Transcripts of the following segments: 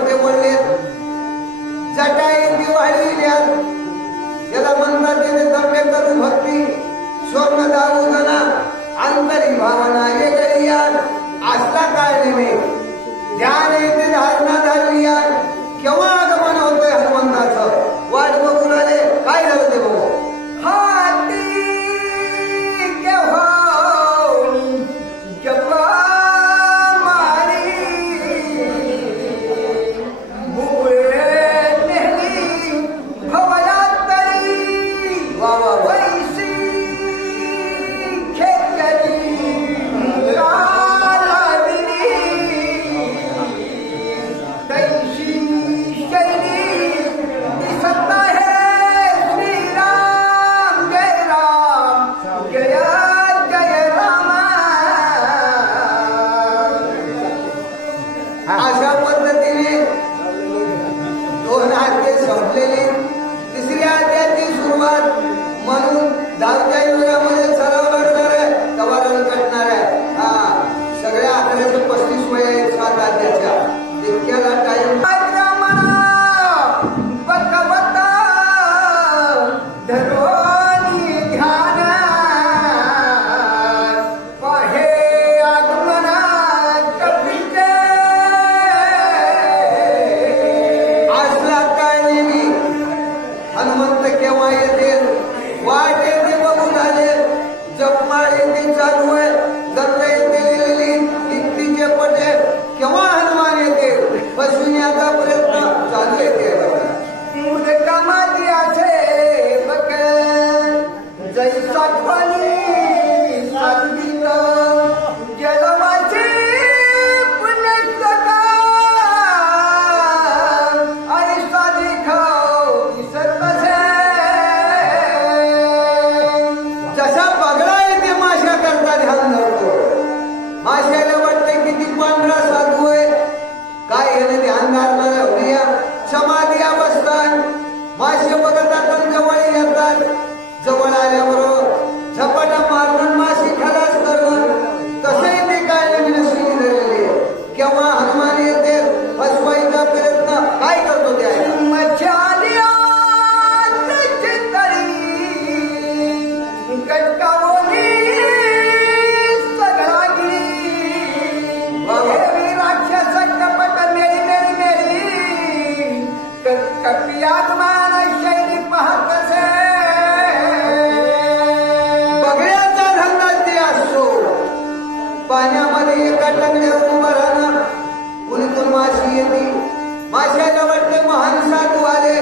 कोटे बोलले जटाई दिवाळील्या याला म्हणतात त्याने दम्य करून भक्ती स्वप्न दारू गणा अंतरी भावना वेगळी असला काय नेमे ध्यान येते धारणा झाली केव्हा आगमन होतंय हनुमंताचं वाट बघून आले काय झालं ते बघू हाती केव्हा केव्हा मारी बुबळे नेहमी भवयात तरी वा वा वैसी खेकरी पाण्यामध्ये एका टकल्यावर उभं राहणं कुणीतून माशी येते माशाला वाटते महान साधू आले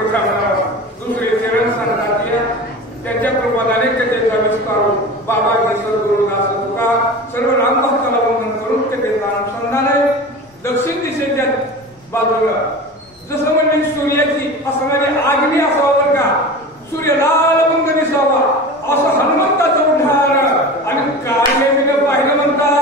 दुसरे चरण सांगतात त्यांच्या कृपादाने कथेचा विस्तार बाबा गुरुदास तुका सर्व रामभक्ताला वंदन करून कथेचा अनुसंधान आहे. दक्षिण दिशेच्या बाजूला जसं म्हणजे सूर्याची असणारी आग्नी असावं का सूर्य लाल मंद दिसावा असं हनुमंताचं उठाण आणि कार्य दिलं पाहिलं म्हणतात.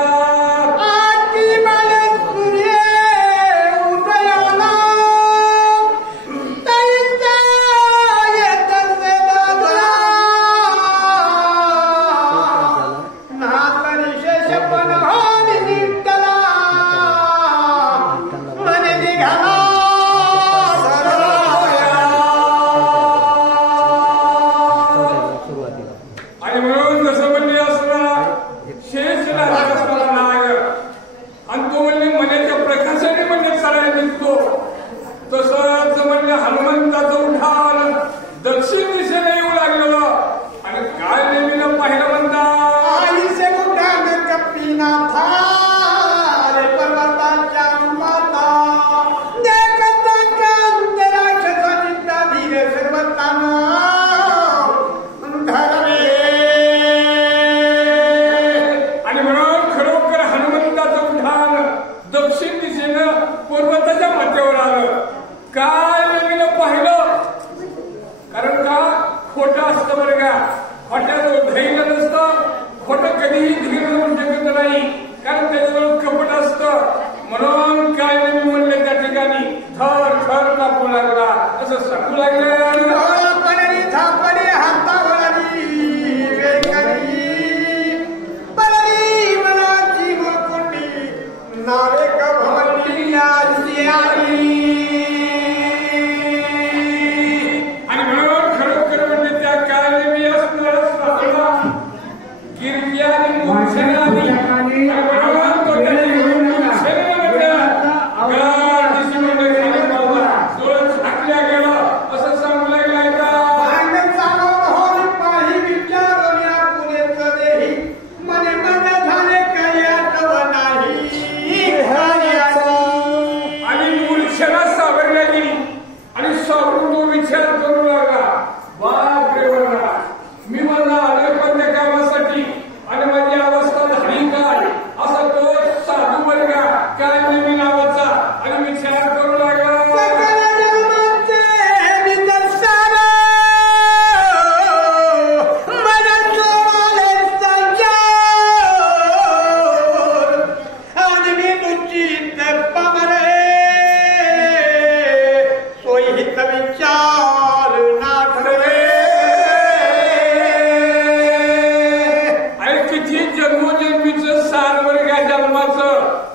देवाचं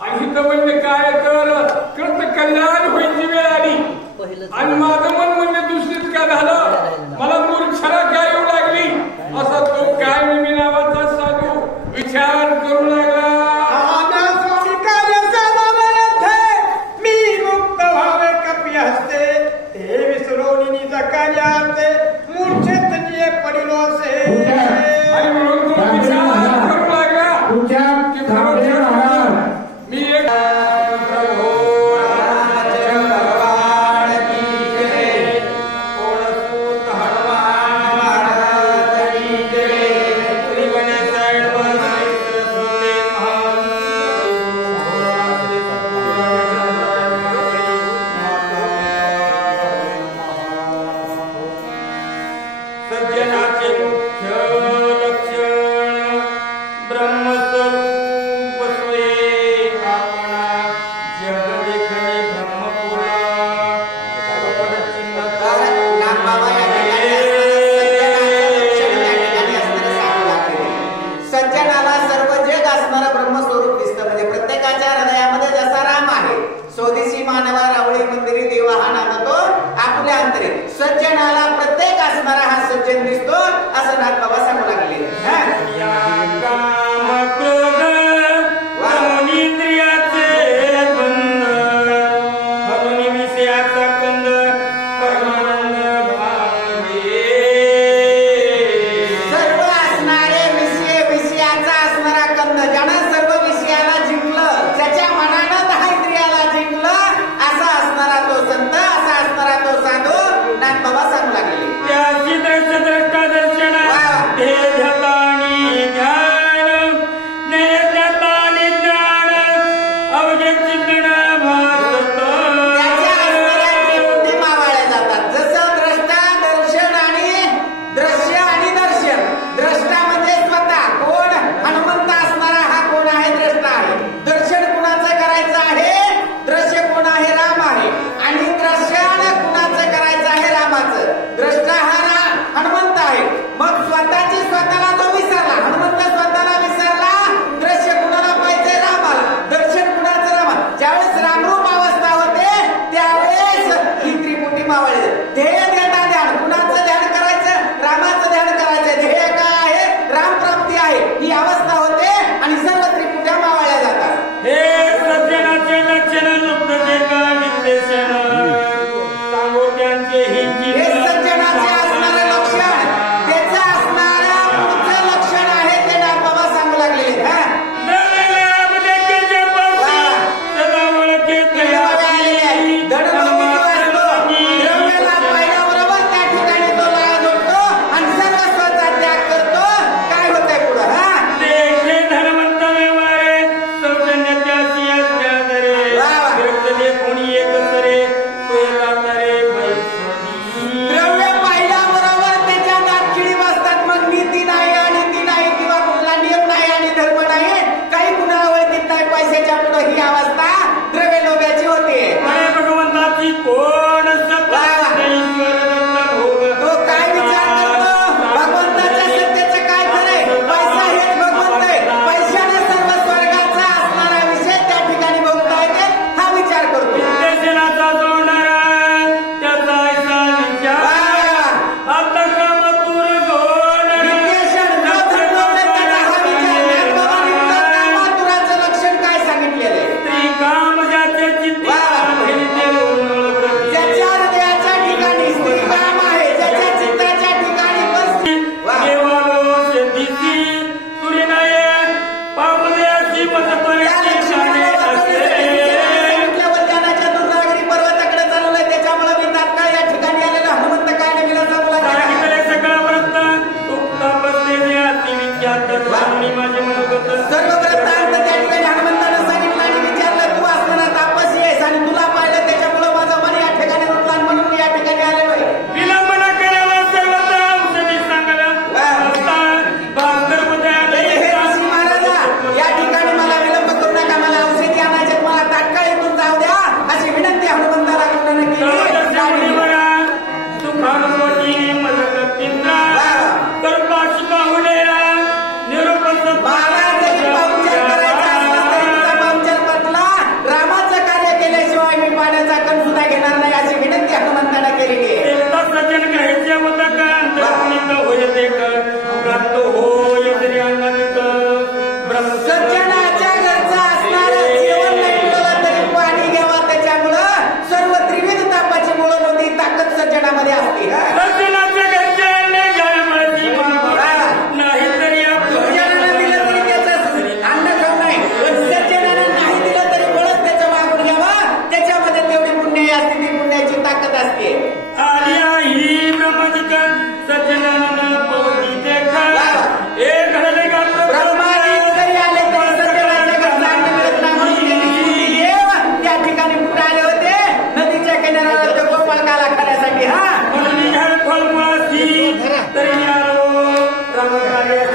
आणि हिथं म्हणजे काय तर कृत कल्याण व्हायची वेळ आली आणि माझं मन म्हणजे दुसरीच काय झालं मला मूर्छना काय येऊ लागली असा तो काय मी नावाचा साधू विचार करू लागला मी मुक्त व्हावे कपी हसते ते विसरून मूर्छेत जे पडिलो असे आणि म्हणून तो विचार करू लागला की खरोखर मी एक सज्जनाचे मुख्य लक्षण ब्रह्मस्वरूप स्वये आपणा जग देखणे ब्रह्मपुरा सज्जनाला सर्व जग असणारं ब्रह्मस्वरूप दिसतं म्हणजे प्रत्येकाच्या हृदयामध्ये जसा राम आहे स्वदेशी मानवा रावळी मंदिरी देवा हा नांदतो आपल्या अंतरे सज्जनाला प्रत्येक असणारा हा सज्जन दिसतो असं नाथ बाबा सांगू लागले सर्व असणारे विषयाचा असणारा कंद ज्यानं सर्व विषयाला जिंकलं ज्याच्या मनानं 10 इंद्रियाला जिंकलं असा असणारा तो संत असा असणारा तो साधू नाथ बाबा सांगू लागले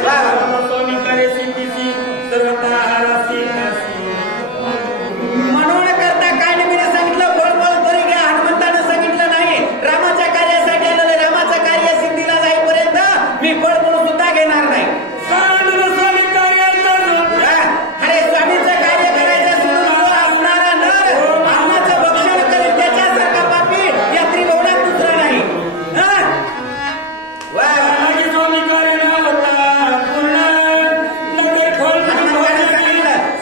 स्वामी कार्य सिद्धीची सर्वता राशी म्हणून करता काय नाही मी सांगितलं बोल तरी घ्या. हनुमंतानं सांगितलं नाही रामाच्या कार्यासाठी आलेलं रामाचं कार्य सिद्धीला जाईपर्यंत मी बोल म्हणून सुद्धा घेणार नाही. स्वामी कार्याचा अरे स्वामीचं कार्य करायचं सोडून जो असणारा नर अन्नाचं भक्षण करेल त्याच्यासारखा पापी या त्रिभुवनात दुसरा नाही. स्वामी कार्य न होता पूर्ण नगर खोल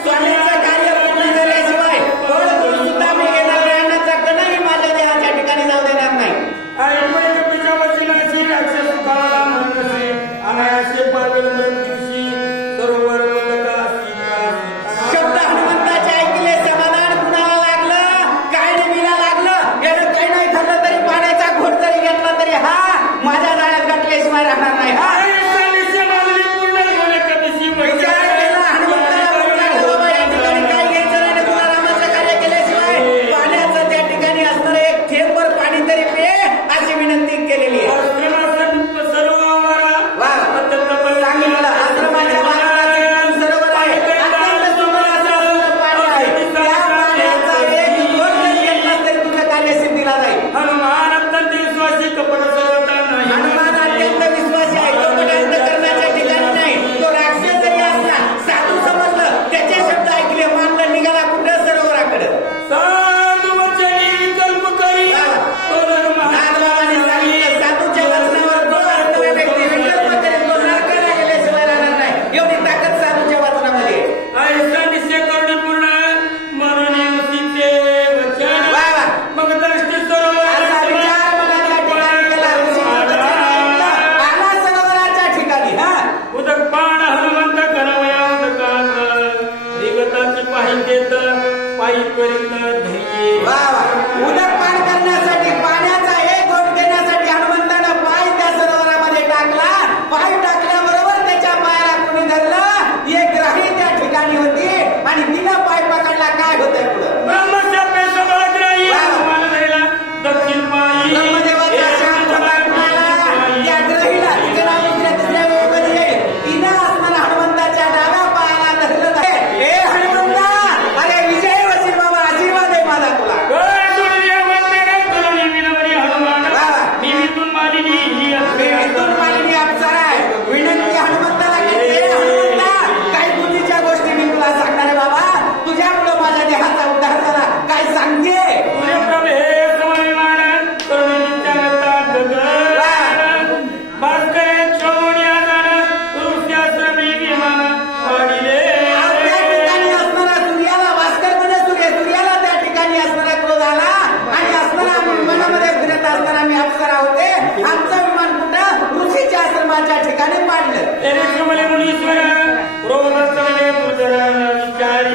स्वामीचं कार्य पूर्ण झाल्याशिवाय बोल म्हणून सुद्धा मी घेणार नाही. अन्नाचा कणही माझ्या देहाच्या ठिकाणी जाऊ देणार नाही. पिच्या वचनाची राक्षस काळाला म्हणसे अनायासे पावेल मृत्यूशी सरोवर शब्द हनुमंताचे ऐकले समाधान कुणाला लागलं काय नेमीला लागलं. यानं काही नाही ठरलं तरी पाण्याचा घोट जरी घेतला तरी हा माझ्या जाळ्यात गाठल्याशिवाय राहणार नाही. हा विचार केला हनुमंताला वाटलं बाबा या ठिकाणी काय घ्यायचं नाही तुला रामाचं कार्य केल्याशिवाय पाण्याचं त्या ठिकाणी असणारं एक थेंबभर पाणी तरी पे अशी विनंती केलेली आहे. सांगितलं आश्रमाच्या बाजूला सरोवर आहे. अत्यंत सुंदर असं पाणी आहे. त्या पाण्याचा एक घोट जरी घेतला तरी तुझं कार्य सिद्धीला जाईल. हनुमान अत्यंत विश्वासी कपट हनुमान अत्यंत विश्वासी आहे. तो कटांत करण्याच्या ठिकाणी नाही. तो राक्षस जरी असला साधू समजलं त्याचे शब्द ऐकले मानलं निघाला कुठं सरोवराकडे. नागबाबांनी सांगितलं साधूच्या वचनावर जो असणारा व्यक्ती विकल्प करेल तो नरकाला गेल्याशिवाय राहणार नाही. एवढी ताकद साधूच्या वचनामध्ये आहे. मग दृष्टी सरोवर असा विचार मनातल्या ठिकाणी केला. ऋषीचं वचन ऐकलं. आला सरोवराच्या ठिकाणी. हा उदक पाण हनुमंत करावया उदकात दिगताची पाहिजे पायी करीत ध्येय उदक पान करण्यासाठी पाण्याचा एक घोट घेण्यासाठी हनुमंतानं पाय त्या सरोवरामध्ये टाकला. पाय टाकल्याबरोबर त्याच्या पायाला कोणी धरलं. एक ग्राही त्या ठिकाणी होती आणि तिनं पाय पकडला. काय होतंय पुढं ब्रह्मच्या पेशवाग्राही हनुमान धरला दक्षिण पायी ब्रह्मदेवाचा शाप होता कुणाला त्या ग्रहीला. तिचं नाव दुसऱ्या वेळेमध्ये येईल. तिनं असताना हनुमंताच्या डाव्या पायाला धरलं नाही. हे हनुमंता अरे विजय वसील बाबा आशीर्वाद आहे माझा तुला. विनंतून मालिनी अप्सरा आहे. विनंती हनुमंताला केली. हनुमंता काही बुद्धीच्या गोष्टी मी तुला सांगणार आहे बाबा. तुझ्यामुळं माझ्या देहाचा उद्धार झाला. काय सांगते सूर्याला भास्कर म्हणजे सूर्याला त्या ठिकाणी असणारा क्रोध आला आणि असणारा विमानामध्ये फिरत असताना मी अप्सरा होते. आमचं विमान कुठं ऋषीच्या आश्रमाच्या ठिकाणी पाडलं.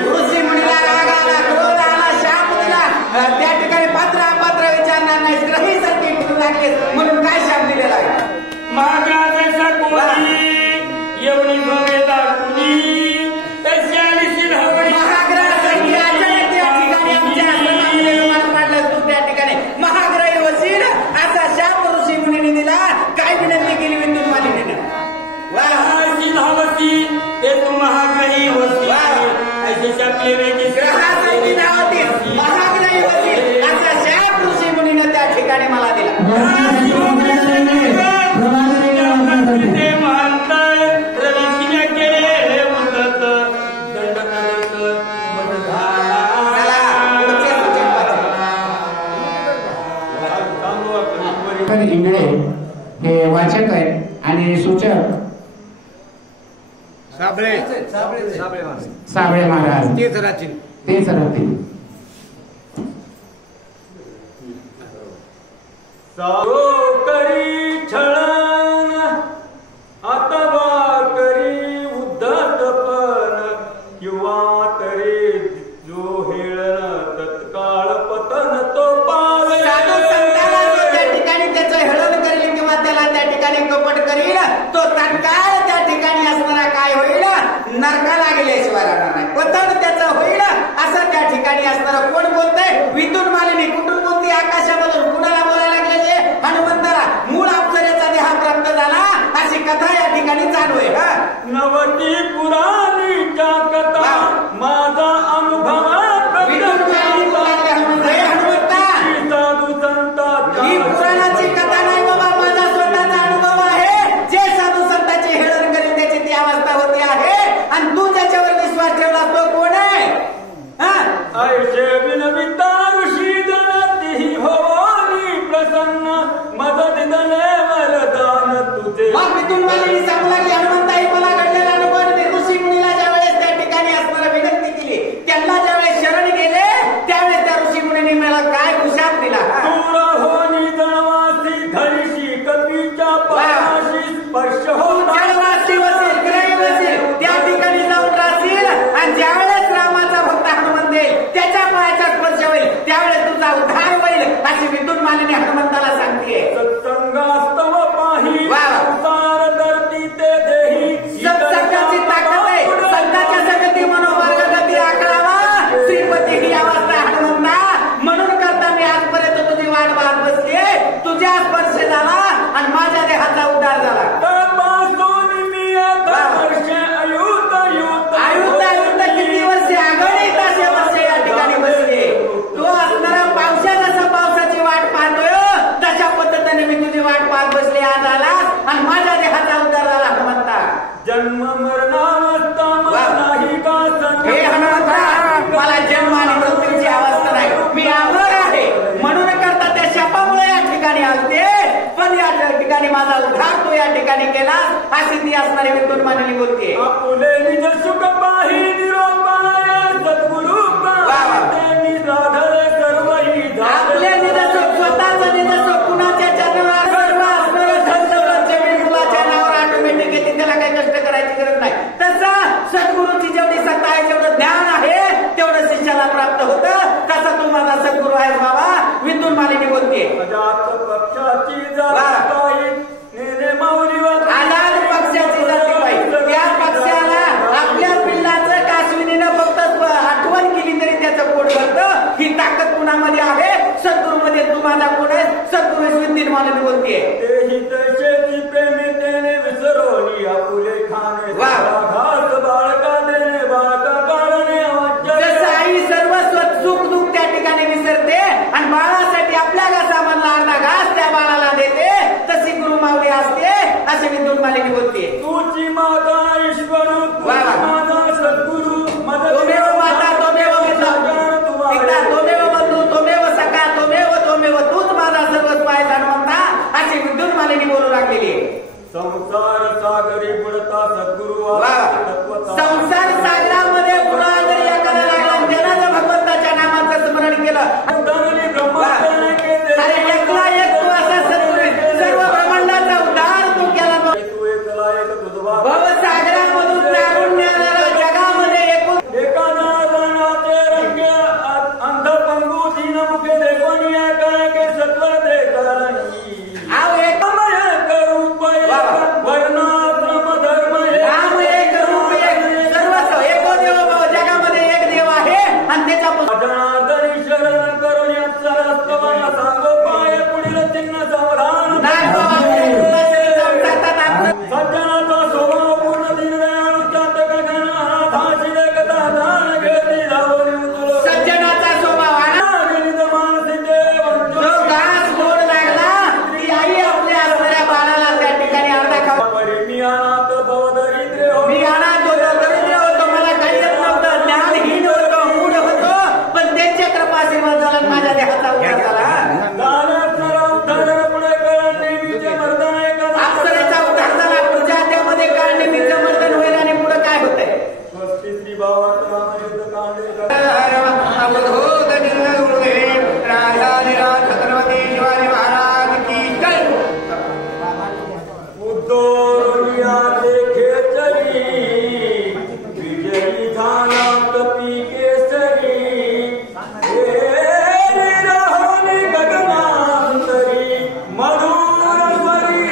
ऋषी मुनीला राग आला क्रोध आला शाप दिला. त्या ठिकाणी पात्र अपात्र विचारणार नाही. ग्रहीसारखी फिरू लागले म्हणून काय शाप दिलेला आहे. एवढी भव्यता कुणी महाग्रही वसील असा शाप ऋषी मुनीने दिला. काय विनंती केली विंदून मालिनीनं. ते तू महाग्रही वसील ऐसे शापले वेगळे ग्रहासाठी नावातील महाग्रही वसील असा शाप ऋषी मुनीनं त्या ठिकाणी मला दिला. इंगळे हे वाचक आहेत आणि सूचक साबळे महाराज तेच राहतील. करी छळण अथवा करी उद्धतपण किंवा तरी जो हेळण तत्काळ पतन तो पावे. साधू संताला जो त्या ठिकाणी त्याचं हेळण करेल किंवा त्याला त्या ठिकाणी कपट करील तो तत्काळ त्या ठिकाणी असणारा काय होईल नरकाला गेल्याशिवाय राहणार नाही. पतन त्याचं होईल असं त्या ठिकाणी असणारं कोण बोलतंय. विद्युत मालिनी कुठून बोलती आकाशामधून कुणाला बोलायला लागलेले हनुमंताला. मूळ अप्सरेचा देह प्राप्त झाला अशी कथा या ठिकाणी चालू आहे. नवती पुराणीच्या कथा माझा अनुभव ही पुराणाची कथा नाही बाबा, माझा स्वतःचा अनुभव आहे. जे साधू संतांची हेळण करील त्याची ती अवस्था होती आहे. आणि तू त्याच्यावर विश्वास ठेवला तो कोण आहे? ऐशे विनविता ऋषी जनती भवानी प्रसन्न मदत दने वरदान तुझे. मग तिथून मालिनी सांगू लागली, हनुमंताई मला घडलेला अनुभव ऋषी मुनीला ज्यावेळेस त्या ठिकाणी असणारा विनंती केली, त्यांना ज्यावेळेस शरण गेले त्यावेळेस त्या ऋषी मुनीने मला काय खुशाप दिला. दूर होनी जनवासी धरिशी कपीच्या पायाशी स्पर्श हो जळवासी वसेल, ग्रही वसेल, त्या ठिकाणी जाऊन राहतील. आणि ज्यावेळेस रामाचा भक्त हनुमान देईल त्याच्या पायाचा स्पर्श होईल त्यावेळेस तुझा उद्धार होईल अशी विद्युत मालिनी हनुमंताला सांगते. सत्संगास्तव पाही वा. संसार धरती ते देही सत्संगाची ताकद आहे. संतांच्या संगती मनोमार्ग गती आकडावा श्रीपती ही अवस्था हनुमंता. म्हणून करता मी आजपर्यंत तुझी वाट पाहत बसले. तुझ्या स्पर्श झाला आणि माझ्या देहाचा उद्धार झाला. आयुत किती वर्षे आघाडी ताशे वर्षे या ठिकाणी बसले. तो असणारा पावसा जसा पावसाची वाट पाहतोय तशा पद्धतीने मी तुझी वाट पाहत बसले. आज आलास आणि माझ्या देहाचा उद्धार झाला हनुमंता. जन्म मरणावस्था नाही का हे हनुमंता, मला जन्म आणि मृत्यूची अवस्था नाही, मी अमर आहे. म्हणून करता त्या शापामुळे या ठिकाणी आलते. पण या ठिकाणी माझा उद्धार तू या ठिकाणी केला अशी ती असणारी विद्युत मानली बोलते. आपुले निज सुख पाही निरोपाया सद्गुरु पाही राधर सर्वही आपल्या निजस्व स्वतःचा निजस्व कुणाच्या चरणावर सर्व असणारं धन जमीन मुलाच्या नावावर ऑटोमॅटिक येते. त्याला काही कष्ट करायची गरज नाही. तसं सद्गुरूची जेवढी सत्ता आहे, जेवढं ज्ञान आहे तेवढं शिष्याला प्राप्त होतं. तसा तू माझा सद्गुरू आहेस बाबा, विद्युत मालिनी बोलते. अजात पक्षाची जाती नेने माऊलीवर अनाथ पक्षाची जाती पाहिजे. त्या पक्षाला आपल्या पिल्लाचं काश्मीरीनं फक्त आठवण केली तरी त्याचं पोट भरतं. ही ताकद कुणामध्ये आहे? सद्गुरूमध्ये. तू माझा कोण आहे? सद्गुरू विद्युत मालिनी बोलते. तेही तसेची प्रेमी तेने विसरवली आपुले खाणे घास बाळका देणे बाळका काढणे जसं आई सर्वस्व सुख दुःख त्या ठिकाणी विसरते आणि बाळासाठी आपल्या घासामधला अर्धा घास त्या बाळाला देते, तशी गुरु माऊली असते असे विद्युत मालिनी बोलते. तुझी माता ईश्वर माझा सद्गुरु तोमेव माता तोमेव पिता एकदा तोमेव बंधू तोमेव सखा तोमेव तूच माझा सर्वस्व आहे हनुमंता अशी विद्युत मालिनी बोलू लागलेली. संसार सागरी बुडता सद्गुरु संसार सागरामध्ये बुडा जरी एखादा लागला त्याला जर भगवंताच्या नामाचं स्मरण केलं अरे एकला एक तू असा सर्व ब्रह्मांडाचा उद्धार तू केला. भवसागरामधून तारून नेणारा जगामध्ये एकूण एका जणाचे रंग अंध पंगू दीन मुखे देखून काय के सत्वर दे करणी आव एक वर्णाश्रम धर्म राम एक रूप एक सर्वस्व एको देव जगामध्ये एक देव आहे आणि त्याच्या जनार्दनी शरण करून सरस्तवाला सांगो पाय पुढील चिन्ह सावधान सज्जनाचा स्वभाव पूर्ण दिनदयाळू चातक गण धाशी देखता दान घेती धावली उतरो सज्जनाचा स्वभाव गणित मानसी देव जो घास गोड लागला ती आई आपल्या असणाऱ्या बाळाला त्या ठिकाणी अर्धा खाऊ. मी अनाथ दरिद्र हो मी अनाथ होतो, दरिद्र होतो, मला काही येत नव्हतं, ज्ञानहीन होतो, मूढ होतो, पण त्यांच्या कृपा आशीर्वाद झाला माझ्या देहाचा उद्धार झाला. पुढे कळण नेहमीचे मर्दन अप्सरेचा उद्धार झाला. तुझ्या हातामध्ये काळ नेहमीचं मर्दन होईल आणि पुढे काय होतंय? स्वस्ती श्री भावात रामयुद्ध कांडे छत्रपती शिवाजी महाराज की जय. उद्धोरिया देखे चली विजयी झाला कपी केसरी राहुली गगनांतरी मधुर स्वरी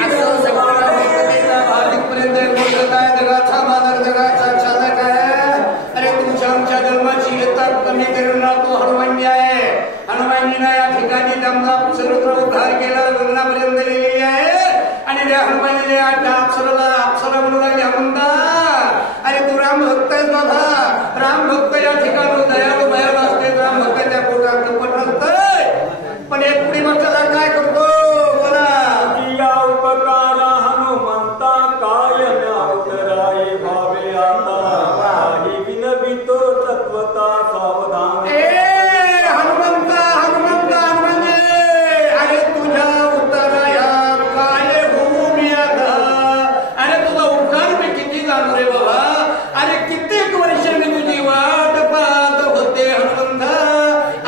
अरे तुमच्या आमच्या धर्माची येतात कमी करून तो हनुमान्य आहे. हनुमानजीनं या ठिकाणी दमला सर्वत्र उद्धार केला, लग्नापर्यंत गेलेली आहे आणि लागल्या हनुमानाने अप्सरा म्हणू लागल्या म्हणता अरे तू राम भक्त आहेस बाबा. राम भक्त या ठिकाणी दयाळू भयाळू असते. राम भक्ताच्या पोटात कपट नसतंय. पण एक पुढे बसला काय करतो बोला. या उपकारा हनुमंता काय उत्तराई भावे आता काही विनवितो तत्वता सावधान. हनुमंता अरे तुझ्या उत्तराया काय होऊ मी आता. अरे तुझा उपकार मी किती जाणू रे बाबा. अरे कित्येक वर्ष मी तुझी वाट पाहत होते हनुमंता.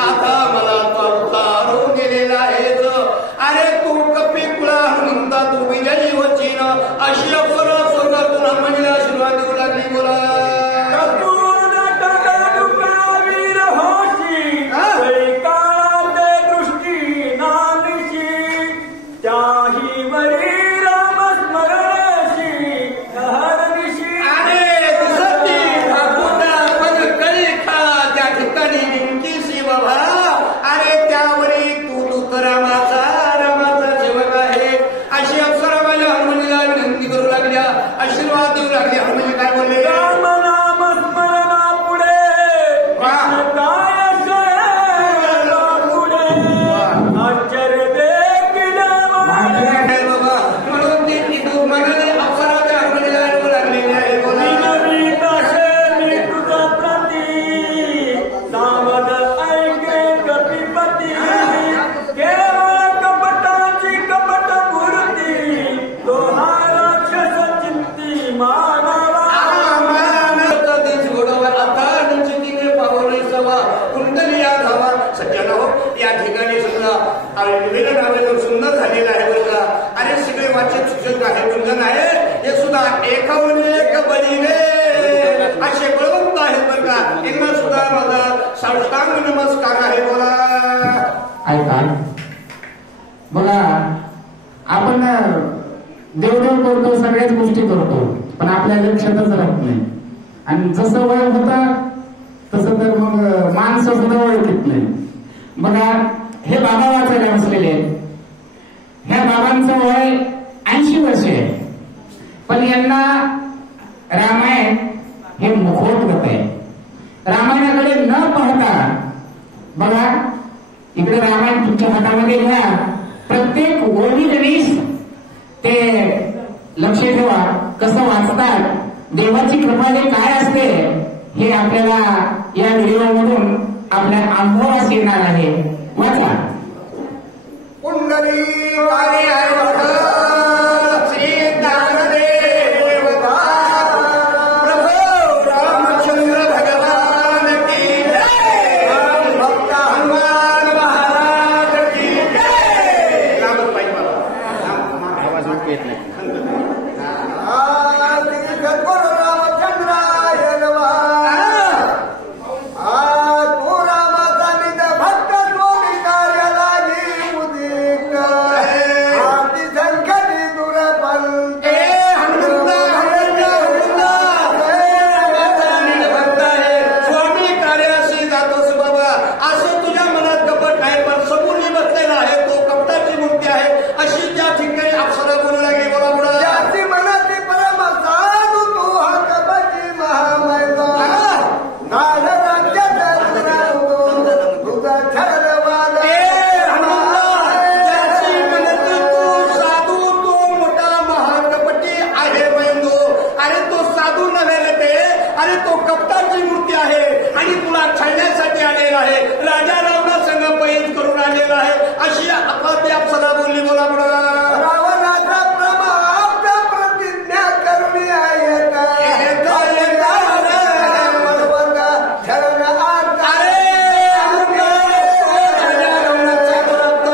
आता मला तो उतारून गेलेला आहे. अरे तू कपी कुळा हनुमंता तू विजयी होची ना अशी अप्सरा स्वर्गातून हनुमानीला आशीर्वाद देऊ लागली बोला. आशीर्वाद देऊ लागले. हनुमान काय बोलले. राम नाम स्मरणा पुढे पुढे आश्चर्य देखील बाबा म्हणून ते निघू म्हणाले अप्सरा त्या हनुमानीला देऊ लागलेले आहे बोला. मी तुझा प्रती सावध ऐके कपिपती केवळ कपटाची कपट मूर्ती तो हा राक्षस चिंती मानवा. सज्जन हो या ठिकाणी सुद्धा निवेदन आवेदन सुंदर झालेलं आहे बरं का. अरे सगळे वाचक शिक्षक आहे गुंजन आहे हे सुद्धा एकाहून एक बळीने असे बळवंत आहेत बरं का. यांना सुद्धा माझा साष्टांग नमस्कार आहे बोला. ऐका बघा आपण देवदेव करतो सगळ्याच गोष्टी करतो पण आपल्या लक्षातच राहत नाही. आणि जसं वय होतं तसं तर मग माणसं सुद्धा ओळखत नाही. बघा हे बाबा वाचायला बसलेले आहेत. ह्या बाबांचं वय 80 वर्ष आहे पण यांना रामायण हे मुखवत आहे. रामायणाकडे न पाहता बघा इकडे रामायण तुमच्या हातामध्ये घ्या. प्रत्येक ओळीत ते लक्ष ठेवा कसं वाचतात. देवाची कृपाने काय असते हे आपल्याला या व्हिडिओमधून आपल्या अनुभवास येणार आहे. वाचा. कुंडली श्री ज्ञानदेव प्रभू रामचंद्र भगवान की जय. राम भक्त हनुमान महाराज की जय. रामच पाहिजे मला आवाज येत नाही. सद्गुरु रामचंद्राय नमः. तू रामाचा निज भक्त स्वामी कार्य लागी उदित आरती संकटी दूर पंथ. भक्त आहे स्वामी कार्याशी जातोस बाबा. असं तुझ्या मनात कपट नाही पण समोर बसलेला आहे तो कपटाची मूर्ती आहे अशी त्या ठिकाणी अप्सरा बोलू लागली बोला बोला. मनाची परम साधू तू हा कपटी महामैदा अरे तो कपटाची मूर्ती आहे आणि तुला छळण्यासाठी आलेला आहे. राजा रावणा संघ पैज करून आलेला आहे अशी अफाती अप्सरा बोलली बोला म्हणा. रावणाचा प्रमाण प्रतिज्ञा करून आहे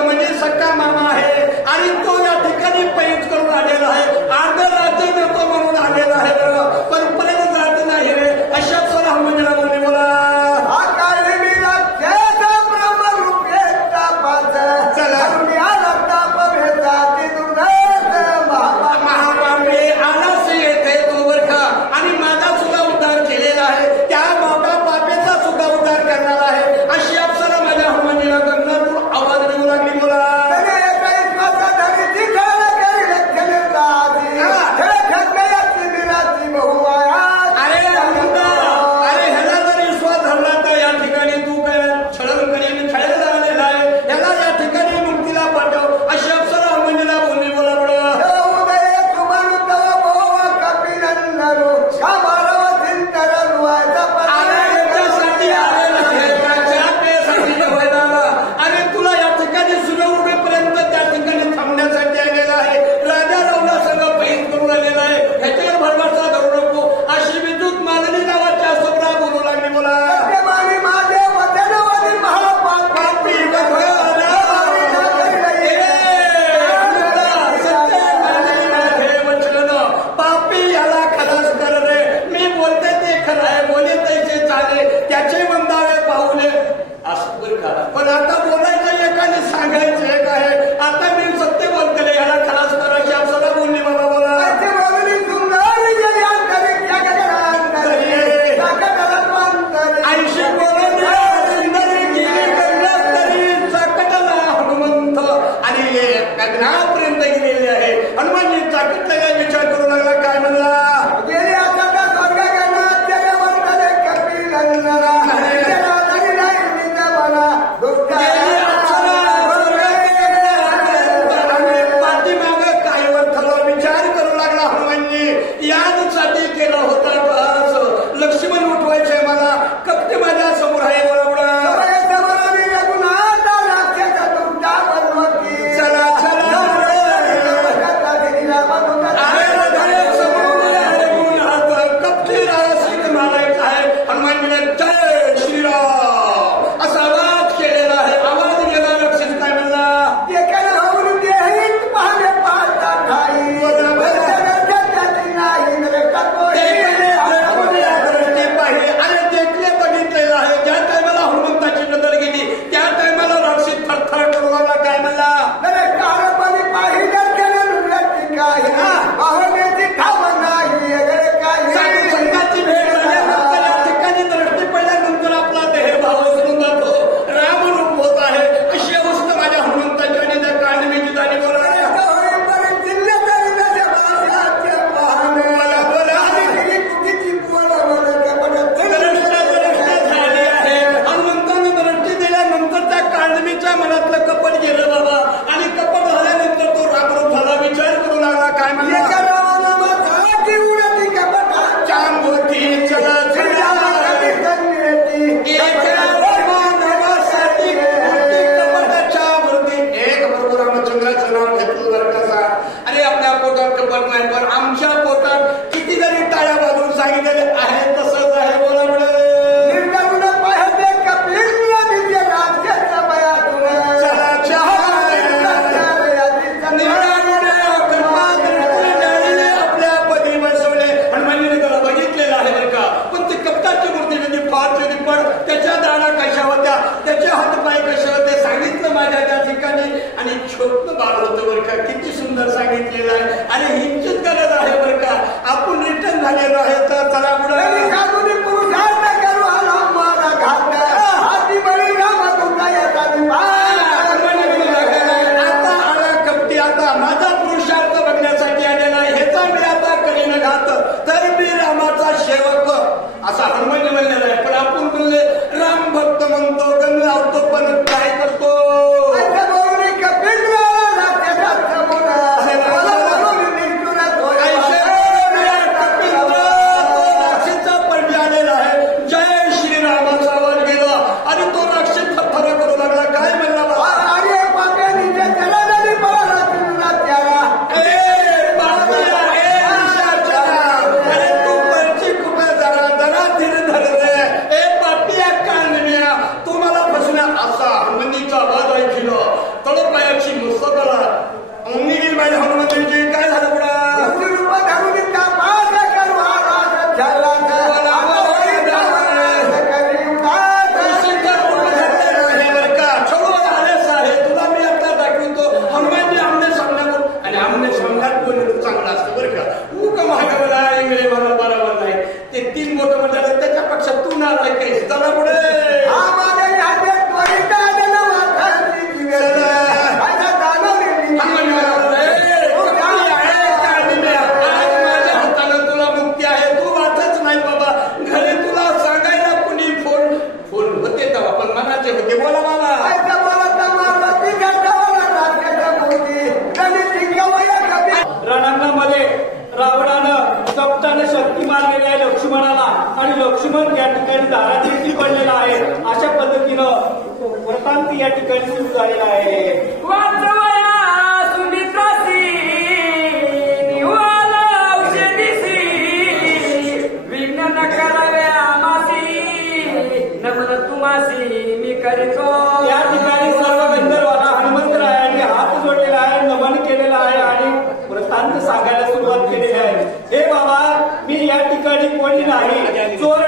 म्हणजे सक्का मामा आहे आणि तो या ठिकाणी पैज करून आलेला आहे. अर्ध राज्य नको म्हणून आलेला आहे पण पर्यंत जात नाही रे अशा स्वरा म्हणजे बोलले बोला. चला खरं आहे, बोले तैसे चाले, त्याचे वंदावे पाहुले असं बरं का. पण आता बोलायचं एकाने सांगायचं एक आहे. आता मी सत्य बोलते याला खलास करायची आपल्याला बोलली बाबा बोला. ऐंशी बोलून सकटला हनुमंत आणि गगनापर्यंत गेलेले आहे. हनुमानजी चाकटला काय विचार करू लागला, काय म्हणला गेले आता स्वर्ग गणात पाठीमाग काहीवर थोडा विचार करू लागला हनुमानजी. यासाठी केला होता लक्ष्मण उठवायचे मला, कपटे माझ्या समोर आहे बरोबर. चला चला कपटे रासिक मारायचं आहे. हनुमानजीने जय श्रीराम असा आवाज केलेला आहे. आवाज गेला रक्षित काय म्हणला बघितलेलं आहे. ज्या टायमाला हनुमंताची नजर गेली त्या टायमाला रक्षित थरथर करू लागला, काय म्हणला संताची भेट झाल्यानंतर या ठिकाणी दृष्टी पडल्यानंतर आपला देह भाव विसरून जातो. रामरूप होत आहे अशी अवस्था माझ्या हनुमंताची आणि त्या काळमेची झाली. बोला हनुमंतानं दृष्टी दिल्यानंतर त्या काळमीच्या मनातलं कपट गेलं बाबा. आणि कपट झाल्यानंतर तो रामरूप झाला. विचार करू लागला, काय म्हणला चांबोती चला एक बरोबर रामचंद्राचं नाव घेतलं बरं कसा. अरे आपल्या पोटात कपट नाही, पण आमच्या पोटात किती जरी टाळ्या बाजून सांगितलेले आहे तसंच आहे. बोला म्हणा आपल्या पदी बसवले. हनुमानजीने त्याला बघितलेलं आहे बरं का. पण ते कपटाची मूर्ती म्हणजे फार पण त्याच्या दाडा कशा होत्या, त्याचे हातपाय कसे होते सांगितलं माझ्या त्या ठिकाणी. आणि छोटं बाळ होतं बरं का. किती सुंदर सांगितलेलं आहे. आणि हिंचित गरज आहे बरं का. आपण रिटर्न झालेलो आहे तर चला पुढे आता आला कपटी. आता माझा पुरुषार्थ बघण्यासाठी आलेला आहे. ह्याचा मी आता करीन घात तर मी रामाचा सेवक असा हनुमानजी म्हणलेला आहे. पण आपण म्हणले राम भक्त म्हणतो, गण लावतो, पण काय करतो राक्षीचा पडले आलेला आहे. जय श्रीरामाचा वर गेला आणि तो राक्षस थरथर करू लागला, काय म्हणला हनुमंतांची काय झालं पुढे तुला मी आता दाखवतो. हनुमानजी आमने सांगण्यावर आणि आमने सांगण्यात बोलणं चांगलं असतं बरं का. महागावर इंगळे मला बरोबर नाही. ते 3 मोठं म्हणतात त्याच्यापेक्षा तू नाराय काही चला पुढे रणांगणामध्ये रावणानं कपटाने शक्ती मारलेली आहे लक्ष्मणाला. आणि लक्ष्मण या ठिकाणी दारात देखील पडलेला आहे. अशा पद्धतीनं वृत्तांत या ठिकाणी सुरू झालेला आहे. या ठिकाणी सर्व गंधर्वाला हनुमंतरायांनी हात जोडलेला आहे, नमन केलेला आहे आणि वृत्तांत सांगायला सुरुवात केलेली आहे. हे बाबा मी या ठिकाणी कोणी नाही, चोर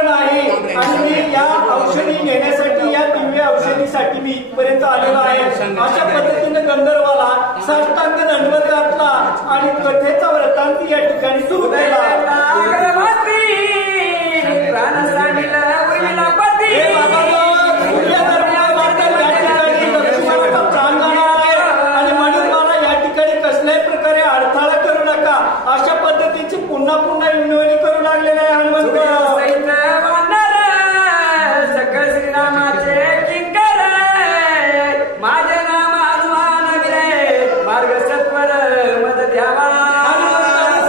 औषधी घेण्यासाठी या दिव्य औषधीसाठी मी इथपर्यंत आलेलो आहे. अशा पद्धतीने गंधर्वाला साष्टांग दंडवत घातला आणि कथेचा वृत्तांत या ठिकाणी सुरू केला. आणि म्हणून मला या ठिकाणी कसल्याही प्रकारे अडथळा करू नका अशा पद्धतीची पुन्हा पुन्हा विनवणी करू लागलेला आहे हनुमंत. सकल श्रीरामाचे किंकर माझे नाम हनुमान गिरे मार्ग सत्वर मद द्यावा.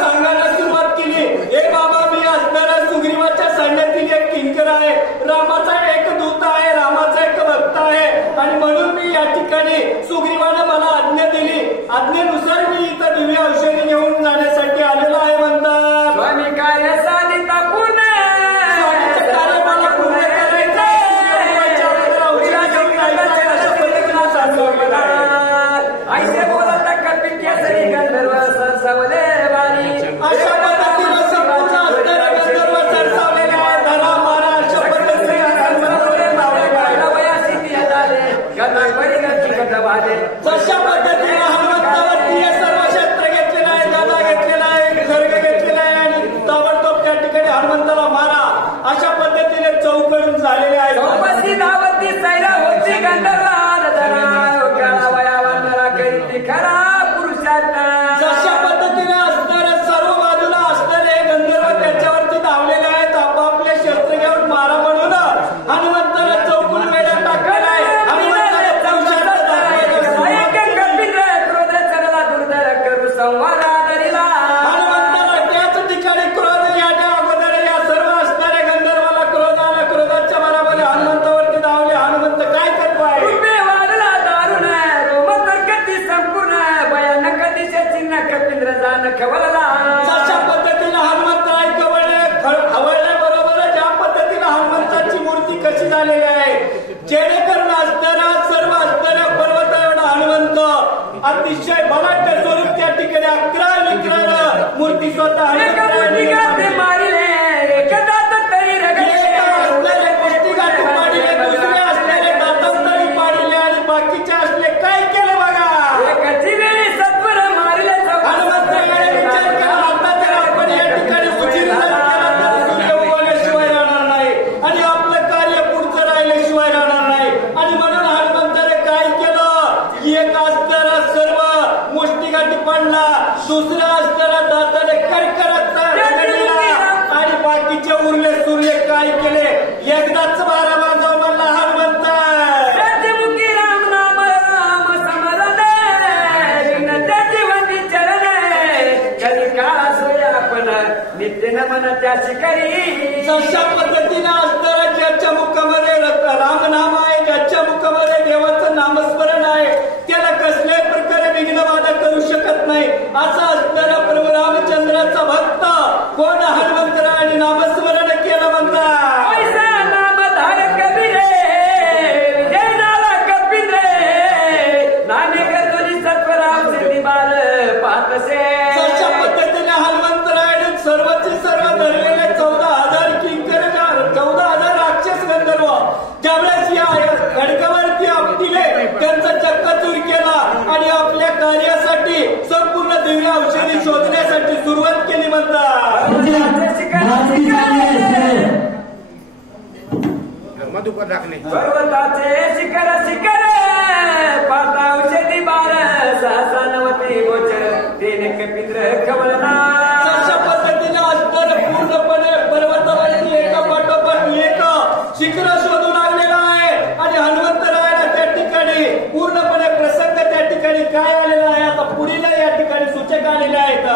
सांगायला सुरुवात केली. हे बाबा मी असणारा सुग्रीवाच्या सैन्यातील एक किंकर आहे. रामाचा एक दूत आहे. रामाचा एक भक्त आहे. आणि म्हणून मी या ठिकाणी सुग्रीवानं मला आज्ञा दिली. आज्ञेनुसार मी इथं दिव्य औषधी घेऊन जाण्यासाठी आलेलो आहे म्हणतात. स्वामी कार्य साधिता पुण्य कार्य मला पूर्ण करायचं आहे. ऐसे बोलत कपी केसरी गंधर्व सरसावले वारी. अशा पद्धतीने संपूर्ण असणारे गंधर्व सरसावलेले आहे. धना मारा अशा पद्धतीने जशा पद्धतीने हनुमंतावरती हे सर्व क्षेत्र घेतलेलं आहे. गदा घेतलेला आहे. खड्ग घेतलेला आहे. आणि ताबडतोब त्या ठिकाणी हनुमंताला मारा अशा पद्धतीने चौकडून झालेले आहे. सोबती धावती सैरा होती गंधर्वा वयावंदरा करीती खरा पुरुषार्थ. जशा पद्धतीने असणारे सर्व बाजूला असणारे गंधर्व त्याच्यावरती धावलेले आहेत. आपापले शस्त्र घेऊन मारा म्हणून हनुमंताला चौकून वेळा टाकलेला आहे. हनुमंताला पुरुषार्थ क्रोध चरला दुर्धर करू संवादा धरिला. हनुमंताला त्याच ठिकाणी क्रोध याच्या अगोदर या सर्व असणाऱ्या गंधर्वाला क्रोध आला. क्रोधाच्या बरोबर हनुमंतावरती धावले. हनुमंत काय करतोय? रुपये वाढला दारुण रोम कर्कती संपूर्ण भयानक दिशा चिन्ह कपिंद्र जाण खवळला. जशा पद्धतीने हनुमंत खवळल्याबरोबर ज्या पद्धतीने हनुमंताची मूर्ती कशी झालेली आहे जेणेकरून असणारा सर्व असणाऱ्या पर्वत एवढा हनुमंत अतिशय बलाढ्य स्वरूप त्या ठिकाणी अकरा विक्राळ मूर्ती स्वतः मारिले एकदात तरी असणारे गोष्टीगाठी पाडिले. दुसरे असलेले दातांतरी पाडिले. आणि बाकीचे असले काय केले बघा. एकाची वेळी सत्वर मारिले. हनुमंताकडे विचार केला. आता तर आपण या ठिकाणी सुचिंतन केलं तर सूर्य उगवल्याशिवाय राहणार नाही. आणि आपलं कार्य पुढचं राहिल्याशिवाय राहणार नाही. आणि म्हणून हनुमंताने काय केलं. एक असणारा सर्व मुष्टीगाठी पडला. दुसरा असणारा दाताने कडकडत आणि बाकीचे उरले सूर्य काय केले. एकदाच बारा वाजव म्हणला हनुमंत. त्यामुखी राम नाम राम समरण त्याची वंदी चरण कधी काळ सोया पण नित्य नमन त्याची करी. जशा पद्धतीने असणारा ज्याच्या मुखामध्ये रामनाम आहे. ज्याच्या मुखामध्ये देवाचं नामस्मरण आहे त्याला कसल्याही प्रकारे विघ्नबाधा करू शकत नाही. असा असणारा प्रभू रामचंद्राचा भक्त कोण हनुमंतरायाने नामस्मरण केलं म्हणतात. पैसा नाम धारक कबीरे विजय झाला कपिंद्रे नाणे करतोली सत्वराम सिद्धी बार पाहतसे. जशा पद्धतीने हनुमंतरायाने सर्वचे सर्व धरलेले 14,000 किंकर 14,000 राक्षस गंधर्व ज्यावेळेस या खडकावरती आपटिले त्यांचा चक्काचूर केला. आणि आपल्या कार्यासाठी संपूर्ण दिव्य औषधी शोधण्यासाठी सुरुवात केली म्हणतात. मधुकर टाकणे पर्वताचे शिखर शिखर पाता औषधी बार सहसा नवती गोचर तेने कपिंद्र खवळला. अशा पद्धतीने असणारे पूर्णपणे पर्वतावरती एका पाठोपाठ एक शिखर शोधू लागलेला आहे. आणि हनुमंतरायाला त्या ठिकाणी पूर्णपणे प्रसंग त्या ठिकाणी काय आलेला आहे. आता पुढील या ठिकाणी सूचक आलेले आहेत.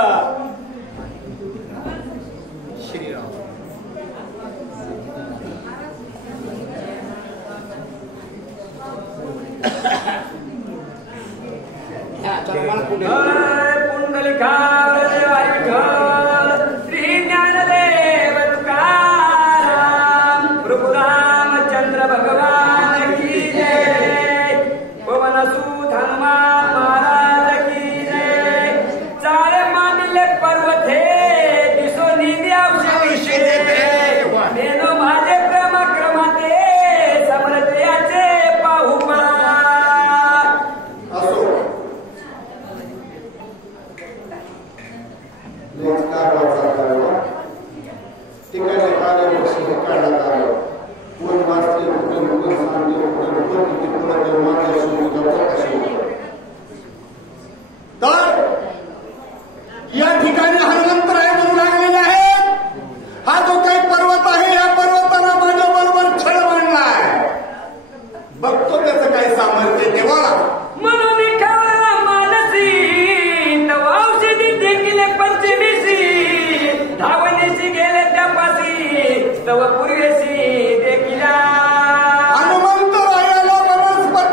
पुंडलिका श्री ज्ञानदेव तुकाराम प्रभु रामचंद्र भगवान की जय. पवन सूत हनुमान महाराज की जय. चार मानिले पर्वते दिसो निधी औषधी नेनो माझे क्रमाक्रमाते माझ्यापेक्षा हे काढण्यात आलं. कोण वाचते कुठे कोण सांगते कुठे कोण किती कुणाच्या माझ्या सुविधा तर या ठिकाणी हनुमंतराय म्हणू लागलेले आहेत. हा जो काही पर्वत आहे या पर्वताला माझ्या बरोबर छळ मांडलाय. बघतो त्याचं काही सामर्थ्य तेव्हा म्हणून मानसी नवावशी देखील पंचमीशी धावणीशी गेले त्यापाशी तव पुरेशी देखील हनुमंतरायाला वनस्पती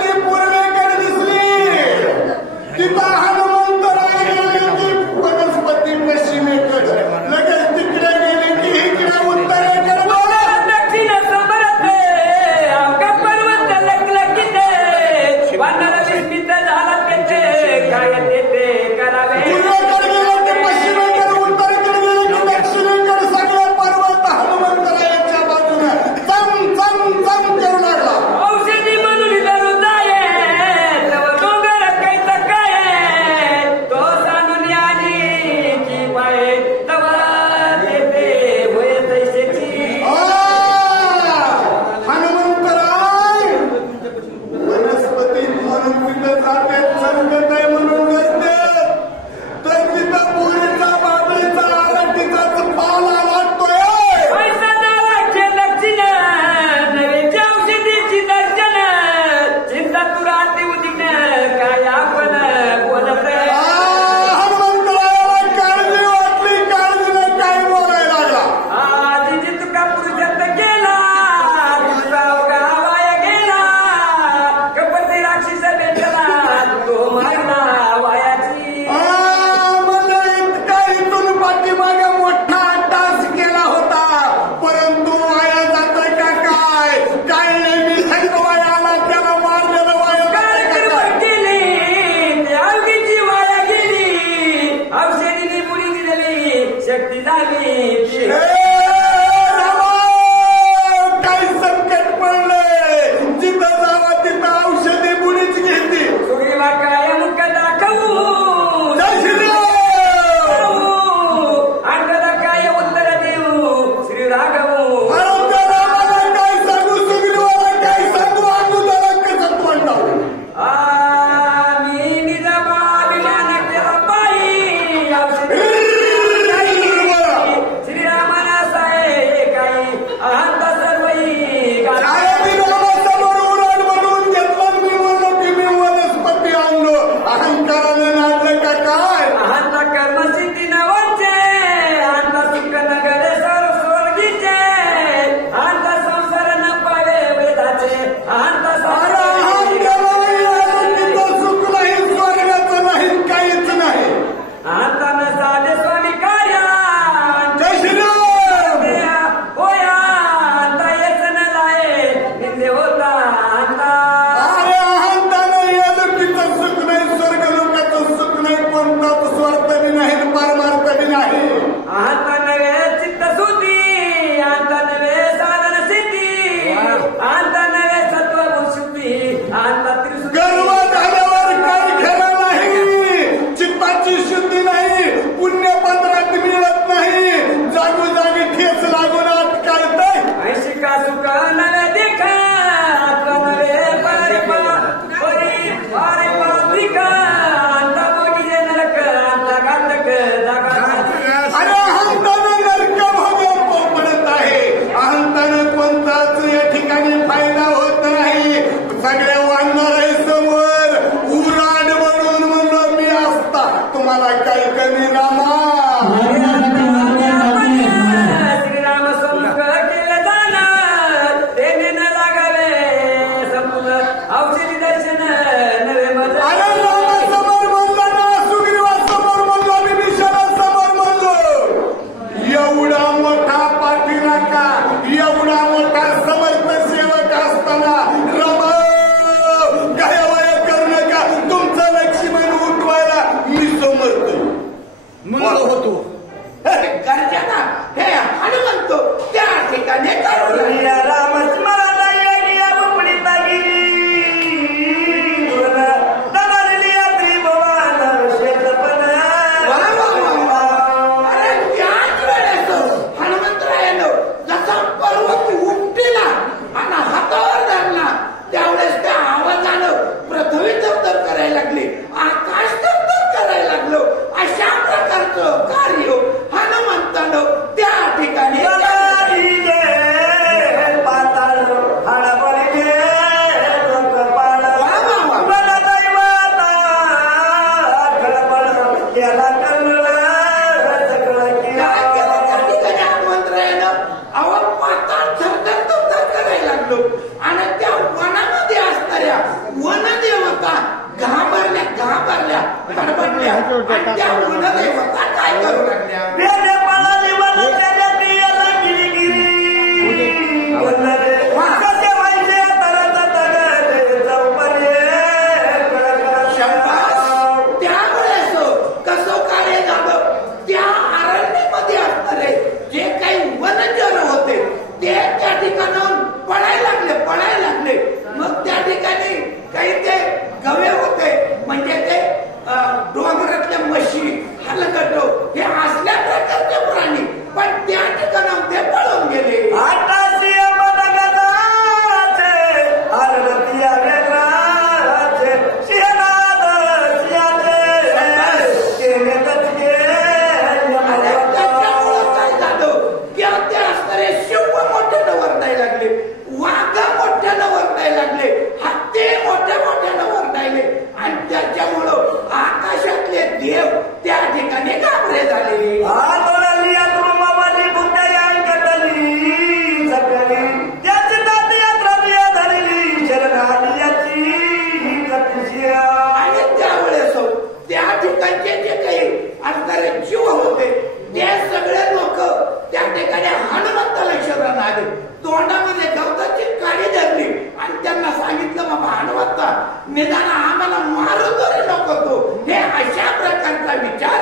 आले, तोंडामध्ये गवताची काडी धरली आणि त्यांना सांगितलं बाबा हनुमंता निदान आम्हाला मारू तरी नको तू. हे अशा प्रकारचा विचार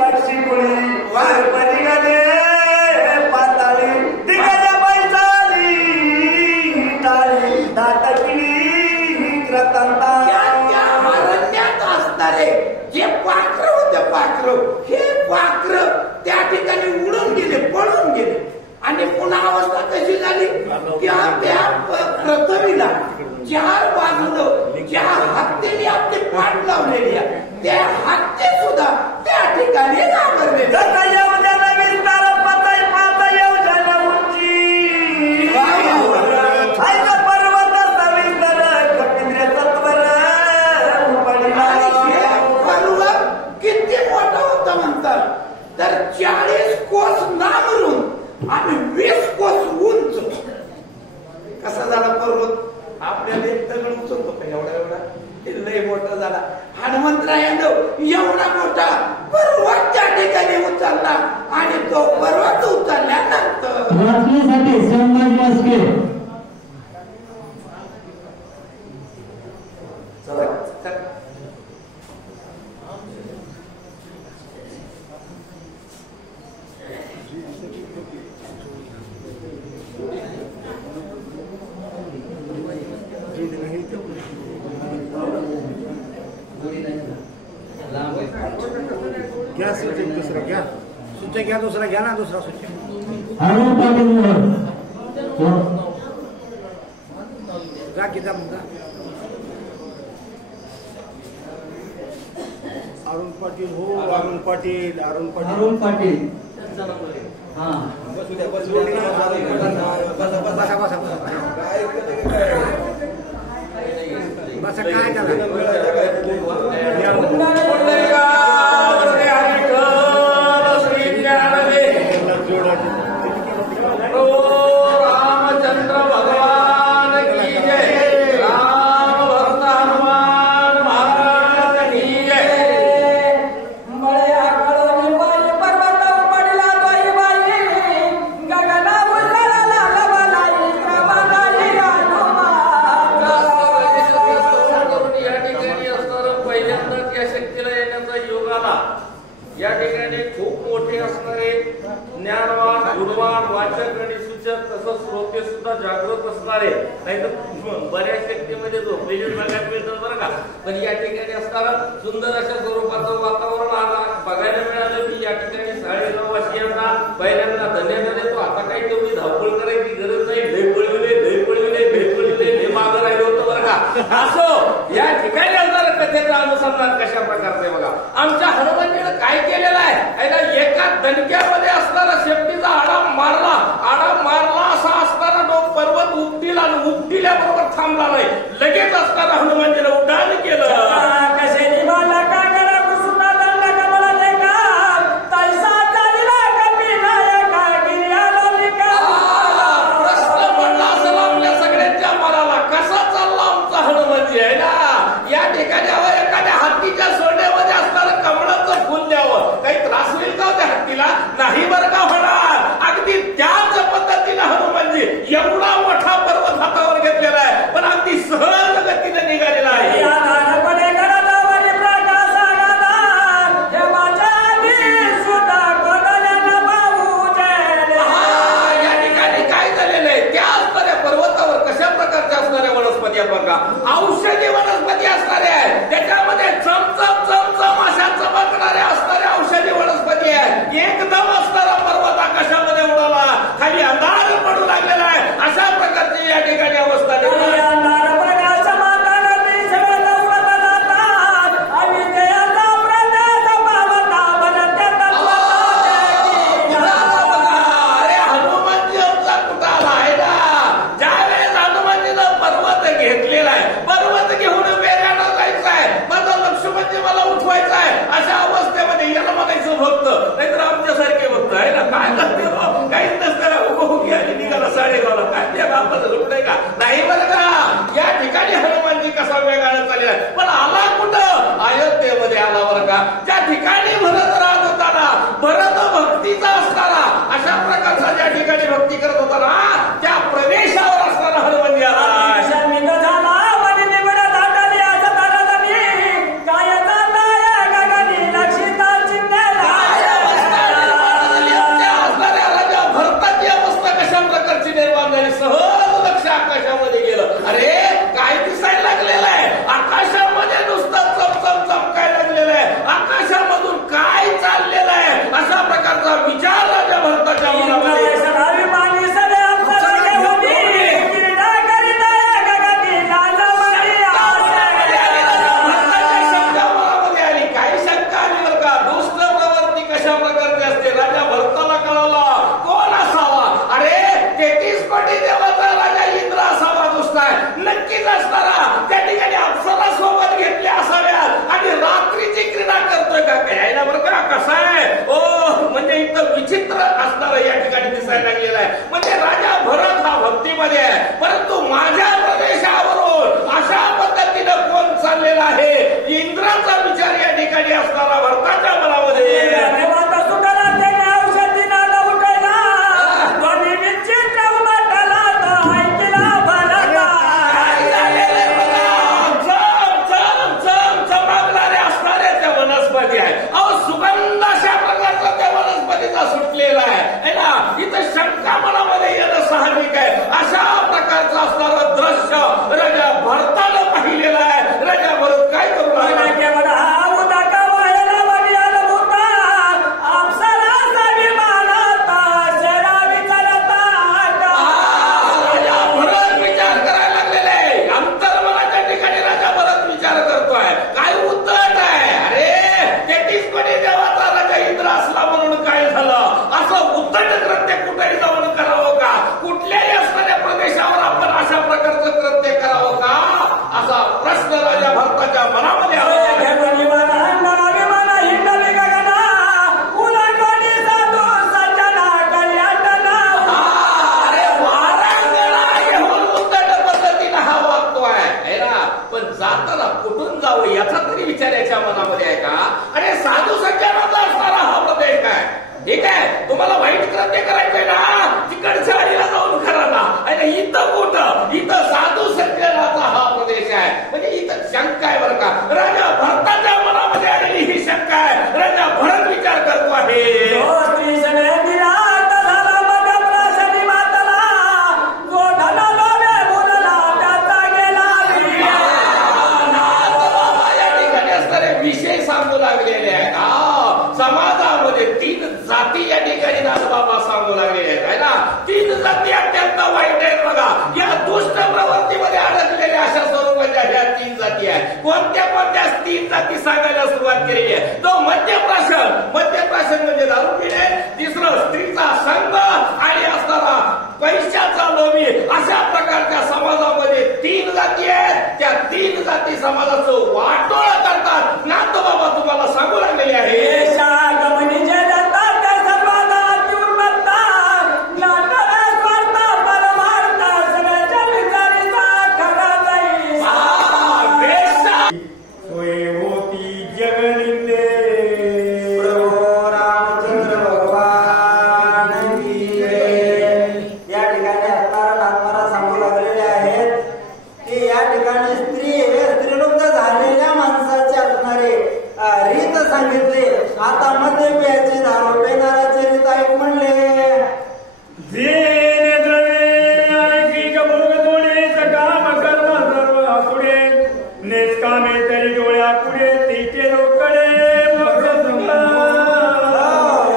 पक्षी कोणी वारपरी गाले पाताळी दिगाच्या पैसाली टाळी दाटकिणी क्रतांता अरण्यात असणारे जे पाखर होते पाखर, हे पाखर त्या ठिकाणी उडून गेले, पळून गेले. आणि पुन्हा अवस्था कशी झाली, त्या प्रथमीला 4 बाजूनं ज्या हत्तीने आपली पाठ लावलेली आहे त्या हत्ती सुद्धा त्या ठिकाणी घाबरले. किती मोठं होतं म्हणतात तर 40 कोस लांबरून आणि 20 कोस उंच. कसा झाला पर्वत? आपल्याला एक दगड उचलतो का एवढा एवढा? लय मोठा झाला. हनुमंतरायानं एवढा मोठा पर्वत त्या ठिकाणी उचलला आणि तो पर्वत उचलल्यानंतर घ्या सुचे, दुसरा घ्या सुचे, घ्या दुसरा, घ्या ना दुसरा सुचे. जा की जा मग. अरुण पाटील. हो अरुण पाटील, अरुण पाटील, अरुण पाटील. हा बसा बसा बसा. काय झालं? रामचंद्र भगवान की जय. राम भक्त हनुमान महाराज की जय. मळ्या कळली बाई पर्वत पडला बाई बाई गगना उजळला लवलाई क्रमालाई हनुमान. या ठिकाणी असणारं पहिल्यांदाच या शक्तीला येण्याचा योग आला. या ठिकाणी खूप मोठे असणारे ज्ञानवान, गुणवान, वाचक आणि सूचक तसंच श्रोते सुद्धा जागृत असणारे, नाही तर बऱ्याच शक्तीमध्ये झोपलेले बघायला मिळतात बरं का. पण या ठिकाणी असणारं सुंदर अशा स्वरूपाचं वातावरण आला बघायला मिळालं. की या ठिकाणी 9.5 पहिल्यांदा धन्यवाद देतो. आता काही तेवढी धावपळ करायची गरज नाही. लय पळविले लय मागं राहिलं होतं बरं का. असो या ठिकाणी असणारं कथेचं अनुसंधान कशा प्रकारचे बघा. आमच्या हनुमानजीनं काय केलेलं आहे, एका दणक्यामध्ये असणारा शेपटीचा आडा मारला असा असणारा तो पर्वत उपटीला आणि उपटिल्याबरोबर थांबला नाही. लगेच असणारा हनुमानजीनं उड्डाण केलं. कसे निभाला कागडा कुसुमा दंड कमला लेखा तैसा चालिला कपिनायका करायला लागलेला आहे. म्हणजे राजा भरत हा भक्तीमध्ये आहे, परंतु माझ्या प्रदेशावरून अशा पद्धतीनं कोण चाललेला आहे, इंद्राचा विचार या ठिकाणी असणारा भरताच्या मनामध्ये सुटलेला आहे ना. इथं शंका मनामध्ये येणं साहजिक आहे. अशा प्रकारचं असणारं दृश्य राजा भरतानं पाहिलेलं आहे. राजा भरत काय करू लागला, भरत विचार करायला लागलेला आहे. अंतर्मनाच्या ठिकाणी राजा भरत विचार करतोय, काय उद्धट आहे. अरे तेहतीसपणे देवाचा राजा इंद्र असला म्हणून काय झालं, असं उद्धट कृत्य कुठेही जाऊन करावं का, कुठल्याही असणाऱ्या प्रदेशावर आपण अशा प्रकारचं कृत्य करावं का, असा प्रश्न राजा भरताच्या मनामध्ये आला. जाताना कुठून जावं याचा तरी विचार याच्या मनामध्ये आहे का. अरे साधू संजनाचा असणारा हा प्रदेश काय, ठीक आहे, तुम्हाला वाईट कृत्य करायचंय ना, तिकडच्या आईला जाऊन करा ना. अरे इथं कुठं, इथं साधू संजनाचा हा प्रदेश आहे. म्हणजे इथं शंका आहे बरं का. राजा भरताच्या मनामध्ये आलेली ही शंका आहे. राजा भरत विचार करतो आहे, विषय सांगू लागलेले आहेत. समाजामध्ये 3 जाती या ठिकाणी नाथबाबा सांगू लागलेले आहेत, आहे ना. 3 जाती अत्यंत वाईट आहेत बघा. या दुष्ट प्रवृत्तीमध्ये अडकलेल्या अशा स्वरूपाच्या ह्या 3 जाती आहेत. कोणत्या 3 जाती सांगायला सुरुवात केलेली आहे. तो मद्यप्राशन, मद्यप्राशन म्हणजे दारू पिणे, तिसरं स्त्रीचा संग आणि असणारा पैशाचा लोभी. अशा प्रकारच्या समाजामध्ये 3 जाती आहेत. त्या 3 जाती समाजाचं वाटोळ करतात. नाथबाबा तुम्हाला सांगू लागलेले आहे, आता मध्ये प्यायचे दारू पेणाराचे रीत ऐक म्हणले, निष्कामे तरी डोळ्या पुढे तिचे रोकडे.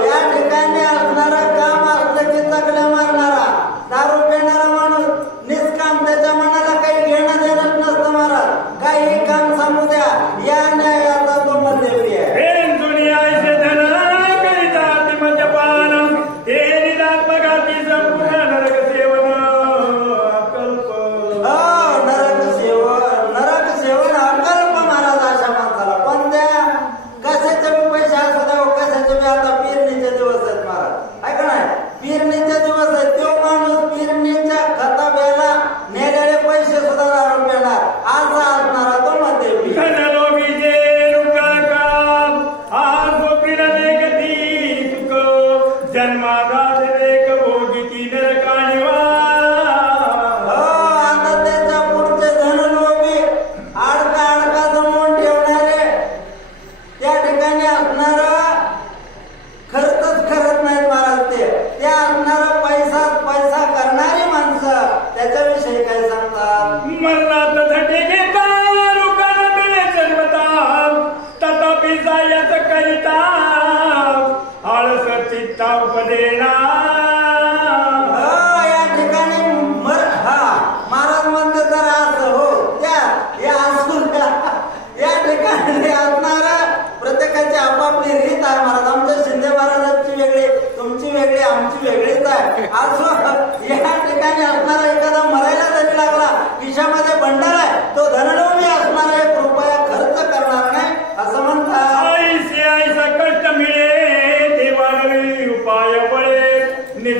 या ठिकाणी असणारा काम असलं की चकल्या मारणारा दारू पेणारा माणूस निष्काम, त्याच्या मनाला काही घेणं देणं नसतं महाराज. काही काम सांगू द्या, या न्यायाचा तो मध्यप्रिय आहे. जन्मादार एक भोगी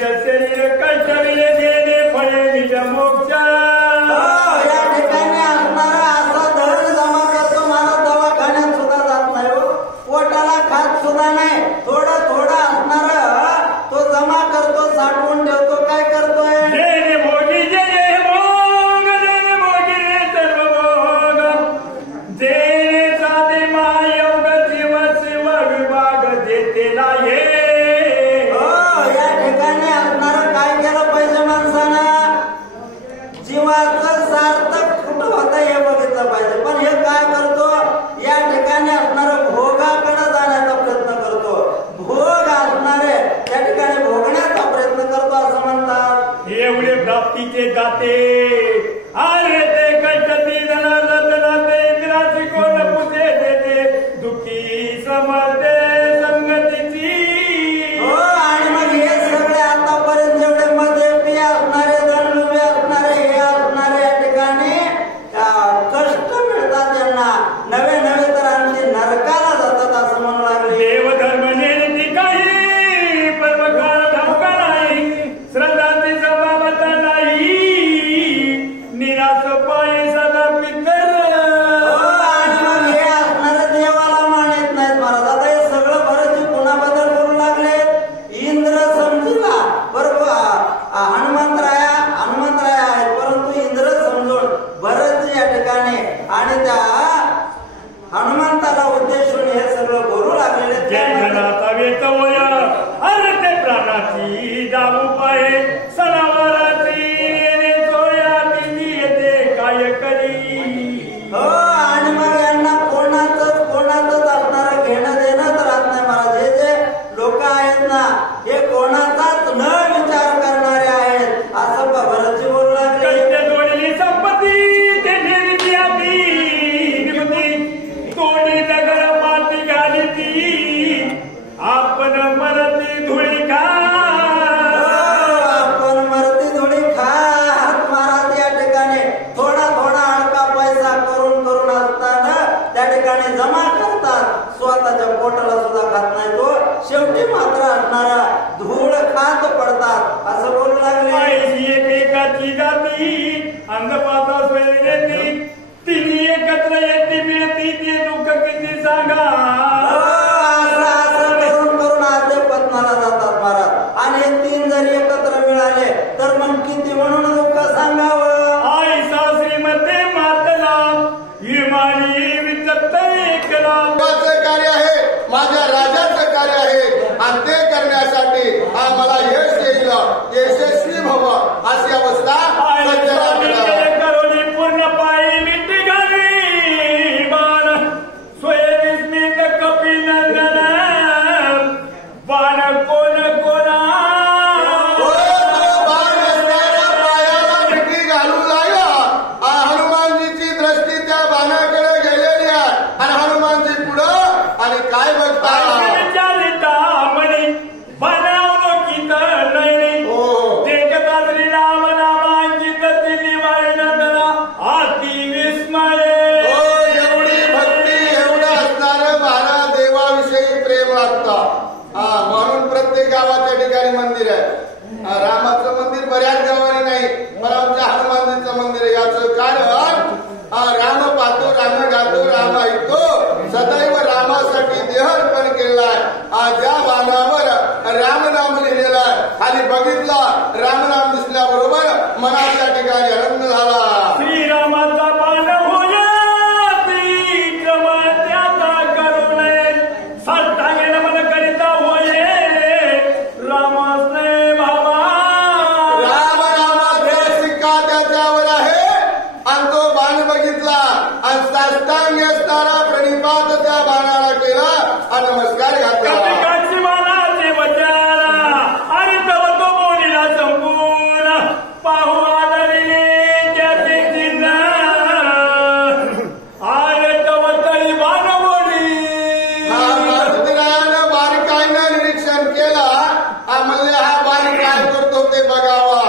शरीर कैचर्य देणे फळे निज मोक्ष. या ठिकाणी असणारा असा धन जमा करतो माणूस दवाखान्यात सुद्धा जात नाही हो, पोटाला खात सुद्धा नाही. थोडं थोडं असणार तो जमा करतो, साठवून ठेवतो. काय करतोय? देणे भोगी जे भोग देणे भोगी सर्व भोग देणे साधे मायोग जीव शिव विभाग देते नाही. या ठिकाणी असणार काय केलं पाहिजे माणसानं? जीवाचं सार्थक कुठं होतं हे बघितलं पाहिजे. पण हे काय करतो? या ठिकाणी असणार भोगाकडे जाण्याचा प्रयत्न करतो. भोग असणारे त्या ठिकाणी भोगण्याचा प्रयत्न करतो असं म्हणतात. एवढे प्राप्तीचे जाते अरे ते कैकती जनाते विराची कोण पुसे देते दुःखी समजते संगतीची. हो, आणि मग हे सगळे आतापर्यंत जेवढे मद्यपी असणारे, दंडुबी असणारे, हे असणारे या ठिकाणी कष्ट मिळतात त्यांना. नवे नवे तर आणखी नरकाला जातात असं म्हणू लागले. देवधर्म नेती काही परमकाळ धमका नाही श्रद्धाची जबाबता नाही निराश पायी सदा पितर. आणि मग हे असणारे देवाला मानत नाहीत महाराज. आता हे सगळं भरतजी कुणाबद्दल बोलू लागले? इंद्र समजूला बरोबर, हनुमंतराया आहेत, परंतु इंद्र समजून भरतजी या ठिकाणी आणि त्या हनुमंताला उद्देशून हे सगळं बोलू लागलेले. जय जनाचा वेतवय अर्धे प्राणाची जाऊ पाये सणावाराची येणे सोया तिची येते काय करी. हो, आणि मग यांना कोणाचंच असणारं घेणं देणं तर राहत नाही महाराज. हे जे लोक आहेत ना, हे कोणाचाच न विचार करणारे आहेत असं भरतजी बोलू लागले. कैसे जोडली संपत्ती ते निर्मिती आधी तोडी दगड माती घाली ती आपण मरती धुळी खा. आपण मरती धुळी खात महाराज. या ठिकाणी थोडा थोडा हलका पैसा करून असताना त्या ठिकाणी जमा करतात. स्वतःच्या पोटाला सुद्धा खात नाही तो. शेवटी मात्र असणारा धूळ खात पडतात असं बोलू लागले. एकाची जाती अंधपाता सोय देती तिन्ही एकत्र येते मिळती ते दुःख किती सांगा. असं करून आद्य पत्नाला जातात महाराज. आणि हे तीन जरी एकत्र मिळाले तर मग किती म्हणून दुःख सांगावं. आई सासरीमध्ये मातला विमानी विचत्त एकला. कार्य आहे, माझ्या राजाचं कार्य आहे आणि ते करण्यासाठी मला यश येईल, यशस्वी व्हावं अशी अवस्था करोली पूर्ण पायी मिठी घाली बाण स्वयंस्मित कपी नंदन बाण कोण कोणा पायाला मिठी घालू लागला. हनुमानजीची दृष्टी त्या बाणाकडे गेलेली आहे आणि हनुमानजी पुढं आणि काय बघता म्हणे बनावलो की तर नाही ते कदात्री राम नामांकित दिली वाळीनंदना अति विस्मय. एवढी भक्ती एवढं असणारं बाणा देवाविषयी प्रेम लागतं. म्हणून प्रत्येक गावाच्या ठिकाणी मंदिर आहे. रामाचं मंदिर बऱ्याच गावाने नाही, पण आमच्या हनुमानजीचं मंदिर आहे. याचं कारण राम पाहतो, राम गातो, राम ऐकतो, सदैव रामासाठी देह अर्पण केलेला आहे. ज्या बाणावर रामनाम लिहिलेला आहे आणि बघितला रामनाम दिसल्याबरोबर मनाच्या ठिकाणी आनंद झाला. श्रीरामाचा बाण होय क्रम त्याचा करू नये साठा येणं मन करिता होय रामास्ने भावा. रामनामाचा शिक्का त्याच्यावर आहे आणि तो बाण बघितला आणि साष्टांग असणारा प्रणिपात त्या बाणाला केला आणि नमस्कार घातला. कपिकाची मानाचे वचारा आणि तव तो बोलीला संपूर्ण पाहू आदरिले त्याचे चिन्ह आले तव तळी बाण बोली. मारुतीरायानं बारकाईनं निरीक्षण केला. म्हणले हा बाण काय करतो ते बघावा.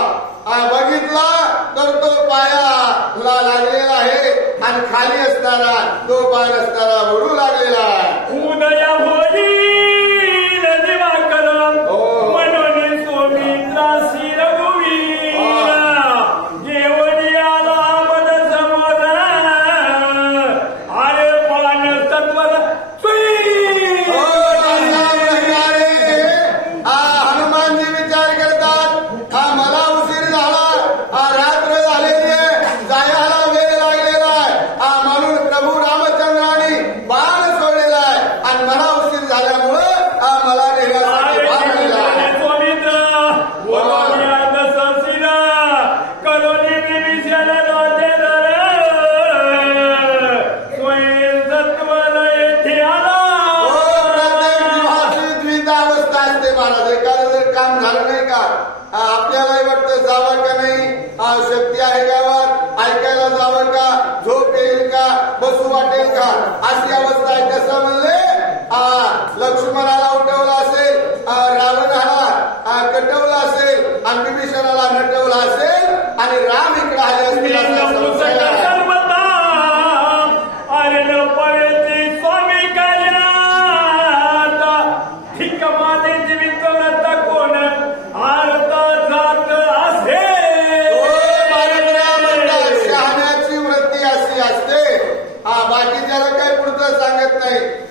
बघितला तर तो पायाला लागलेला आहे आणि खाली असणारा तो बाण असणारा ओढू लागलेला आहे. उदया होईल दिवाकर म्हणून सोमित्रा वाटतं जावं का नाही, शक्ती आहे गावात, ऐकायला जावं का, झोप येईल का, बसू वाटेल का, अशी अवस्था आहे. कसं म्हणले, लक्ष्मणाला उठवलं असेल, रावणाला कटवलं असेल आणि विभीषणाला नटवलं असेल आणि राम इकडे आले असतील.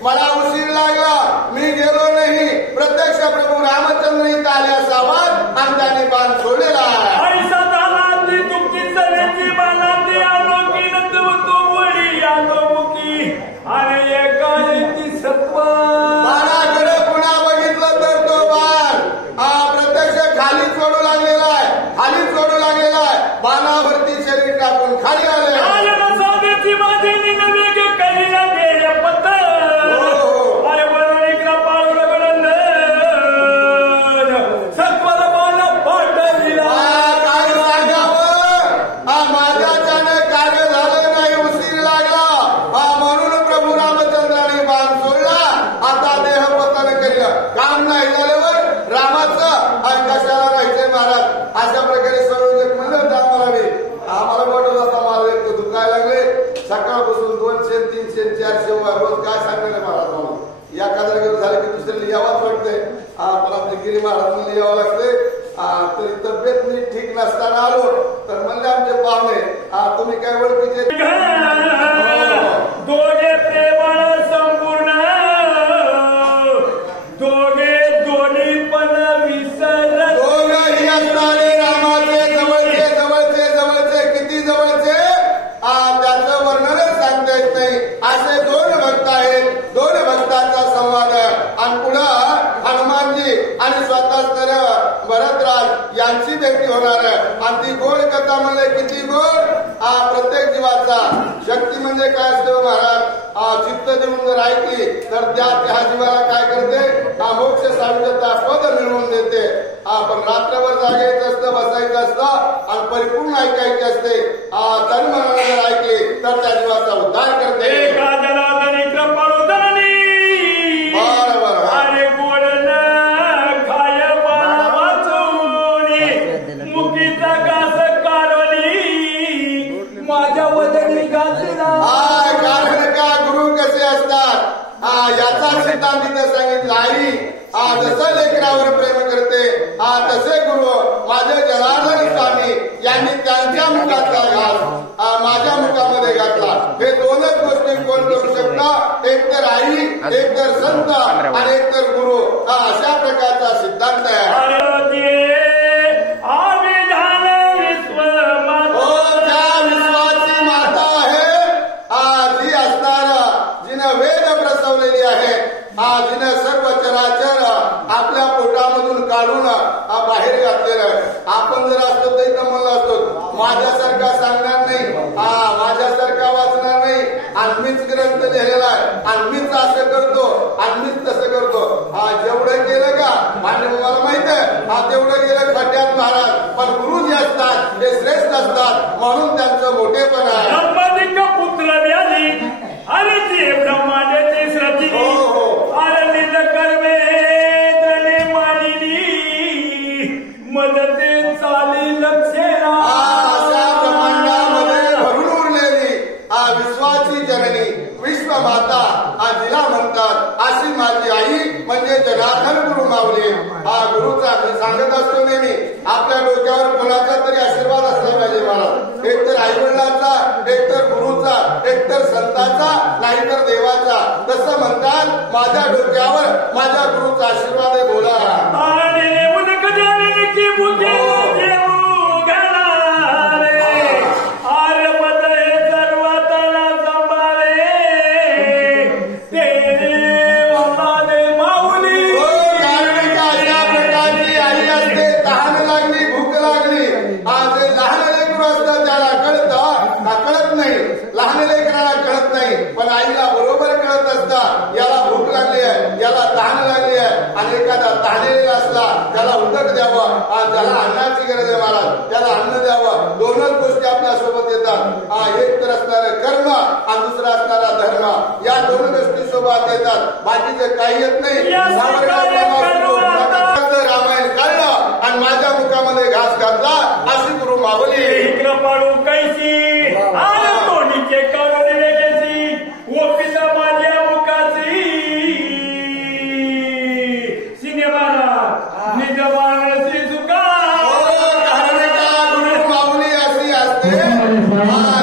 मला उशीर लागला, मी गेलो नाही, प्रत्यक्ष प्रभू रामचंद्र इथं आले असावात आणि त्यांनी बाण सोडलेला आहे. बाणाकडे पुन्हा बघितलं तर तो बाण प्रत्यक्ष खाली सोडू लागलेला आहे, खाली सोडू लागलेला आहे, बाणावरती शरीर टाकून खाली आले. अशा प्रकारे संयोजक म्हणलं आम्हाला वाटत आता मला एक दुखायला लागले, सकाळपासून 200, 300, 400 रोज काय सांगणार महाराज मला. या कादरगिरी झाले की दुसऱ्याला यावाच वाटतंय, पण आपले गिरी महाराज यावं लागते. तरी तब्येत नीट ठीक नसताना आलो तर म्हणले आमचे पाहुणे तुम्ही काय ओळखीचे दोघे प्रेमाला संपूर्ण, दोघे दोन्ही पण विसर, दोघंही असणारे रामाचे जवळचे जवळचे जवळचे किती जवळचे त्याचं वर्णनच सांगता येत नाही. असे दोन भक्त आहेत, दोन भक्तांचा संवाद आणि पुढं हनुमानजी आणि स्वतः भरतराज यांची भेटी होणार आणि ती गोड कथा म्हणजे किती गोड. प्रत्येक जीवाचा शक्ती म्हणजे काय असतं महाराज, चित्त देऊन जर ऐकली तर त्या जीवाला काय करते, मोक्ष सायुज्यता पद मिळवून देते. पण रात्रभर जागायचं असतं, बसायचं असतं आणि परिपूर्ण ऐकायचे असते. तन मनाने जर ऐकली तर त्या जीवाचा उद्धार करते. कारण का गुरु कसे असतात याचा सिद्धांत तिथं सांगितला. आई जसं लेकरावर प्रेम करते तसे गुरु माझे जनार्दन स्वामी यांनी त्यांच्या मुखातला घास माझ्या मुखामध्ये घातला. हे दोनच गोष्टी कोण करू शकता, एक तर आई, एक तर संत आणि एक तर गुरु. अशा प्रकारचा सिद्धांत आहे. जिनं सर्व चराचर आपल्या पोटामधून काढून बाहेर घातलेलं. आपण जर असतो तर इथं म्हणलं असतो माझ्यासारखा सांगणार नाही, माझ्यासारखा वाचणार नाही, आणि मीच ग्रंथ लिहिलेला आहे आणि मीच असं करतो आणि मीच तसं करतो. जेवढं केलं का आणि मला माहित आहे तेवढं गेलं खड्ड्यात महाराज. पण गुरु जे असतात ते श्रेष्ठ असतात म्हणून त्यांचं मोठेपण आहे. पुत्र व्याधी अरे ते ब्रह्मांडाचे श्रद्धी मदते चाली लक्षेला ब्रह्मांडामध्ये भरून उरलेली विश्वाची जननी विश्वमाता जिला म्हणतात अशी माझी आई म्हणजे जनार्दन गुरु माऊली. गुरुचा मी सांगत असतो नेहमी आपल्या डोक्यावर कोणाचा तरी आशीर्वाद असला पाहिजे मला. एक तर आई वडिलांचा, एक तर गुरुचा, एक तर संतांचा, नाहीतर देवाचा. तसं म्हणतात माझ्या डोक्यावर माझ्या गुरुचा आशीर्वाद आहे. बोला पण आईला बरोबर कळत असता याला भूक लागली आहे, याला तहान लागली आहे. आणि एखादा तहानेला असतो असला त्याला उदक द्यावं, ज्याला अन्नाची गरज आहे महाराज त्याला अन्न द्यावं. दोनच गोष्टी आपल्या सोबत येतात, एक तर असणारं कर्म आणि दुसरा असणारा धर्म. या दोन गोष्टी सोबत येतात, बाकीचं काही येत नाही. रामायण कळलं आणि माझ्या मुखामध्ये घास घातला अशी गुरु मावली कृपाळू कैसी आणि तोंडीचे करोडे वेगेची ओपिता माझ्या मुखाची सिनेमाला निजबाणची चुका गुरु माऊली अशी असते.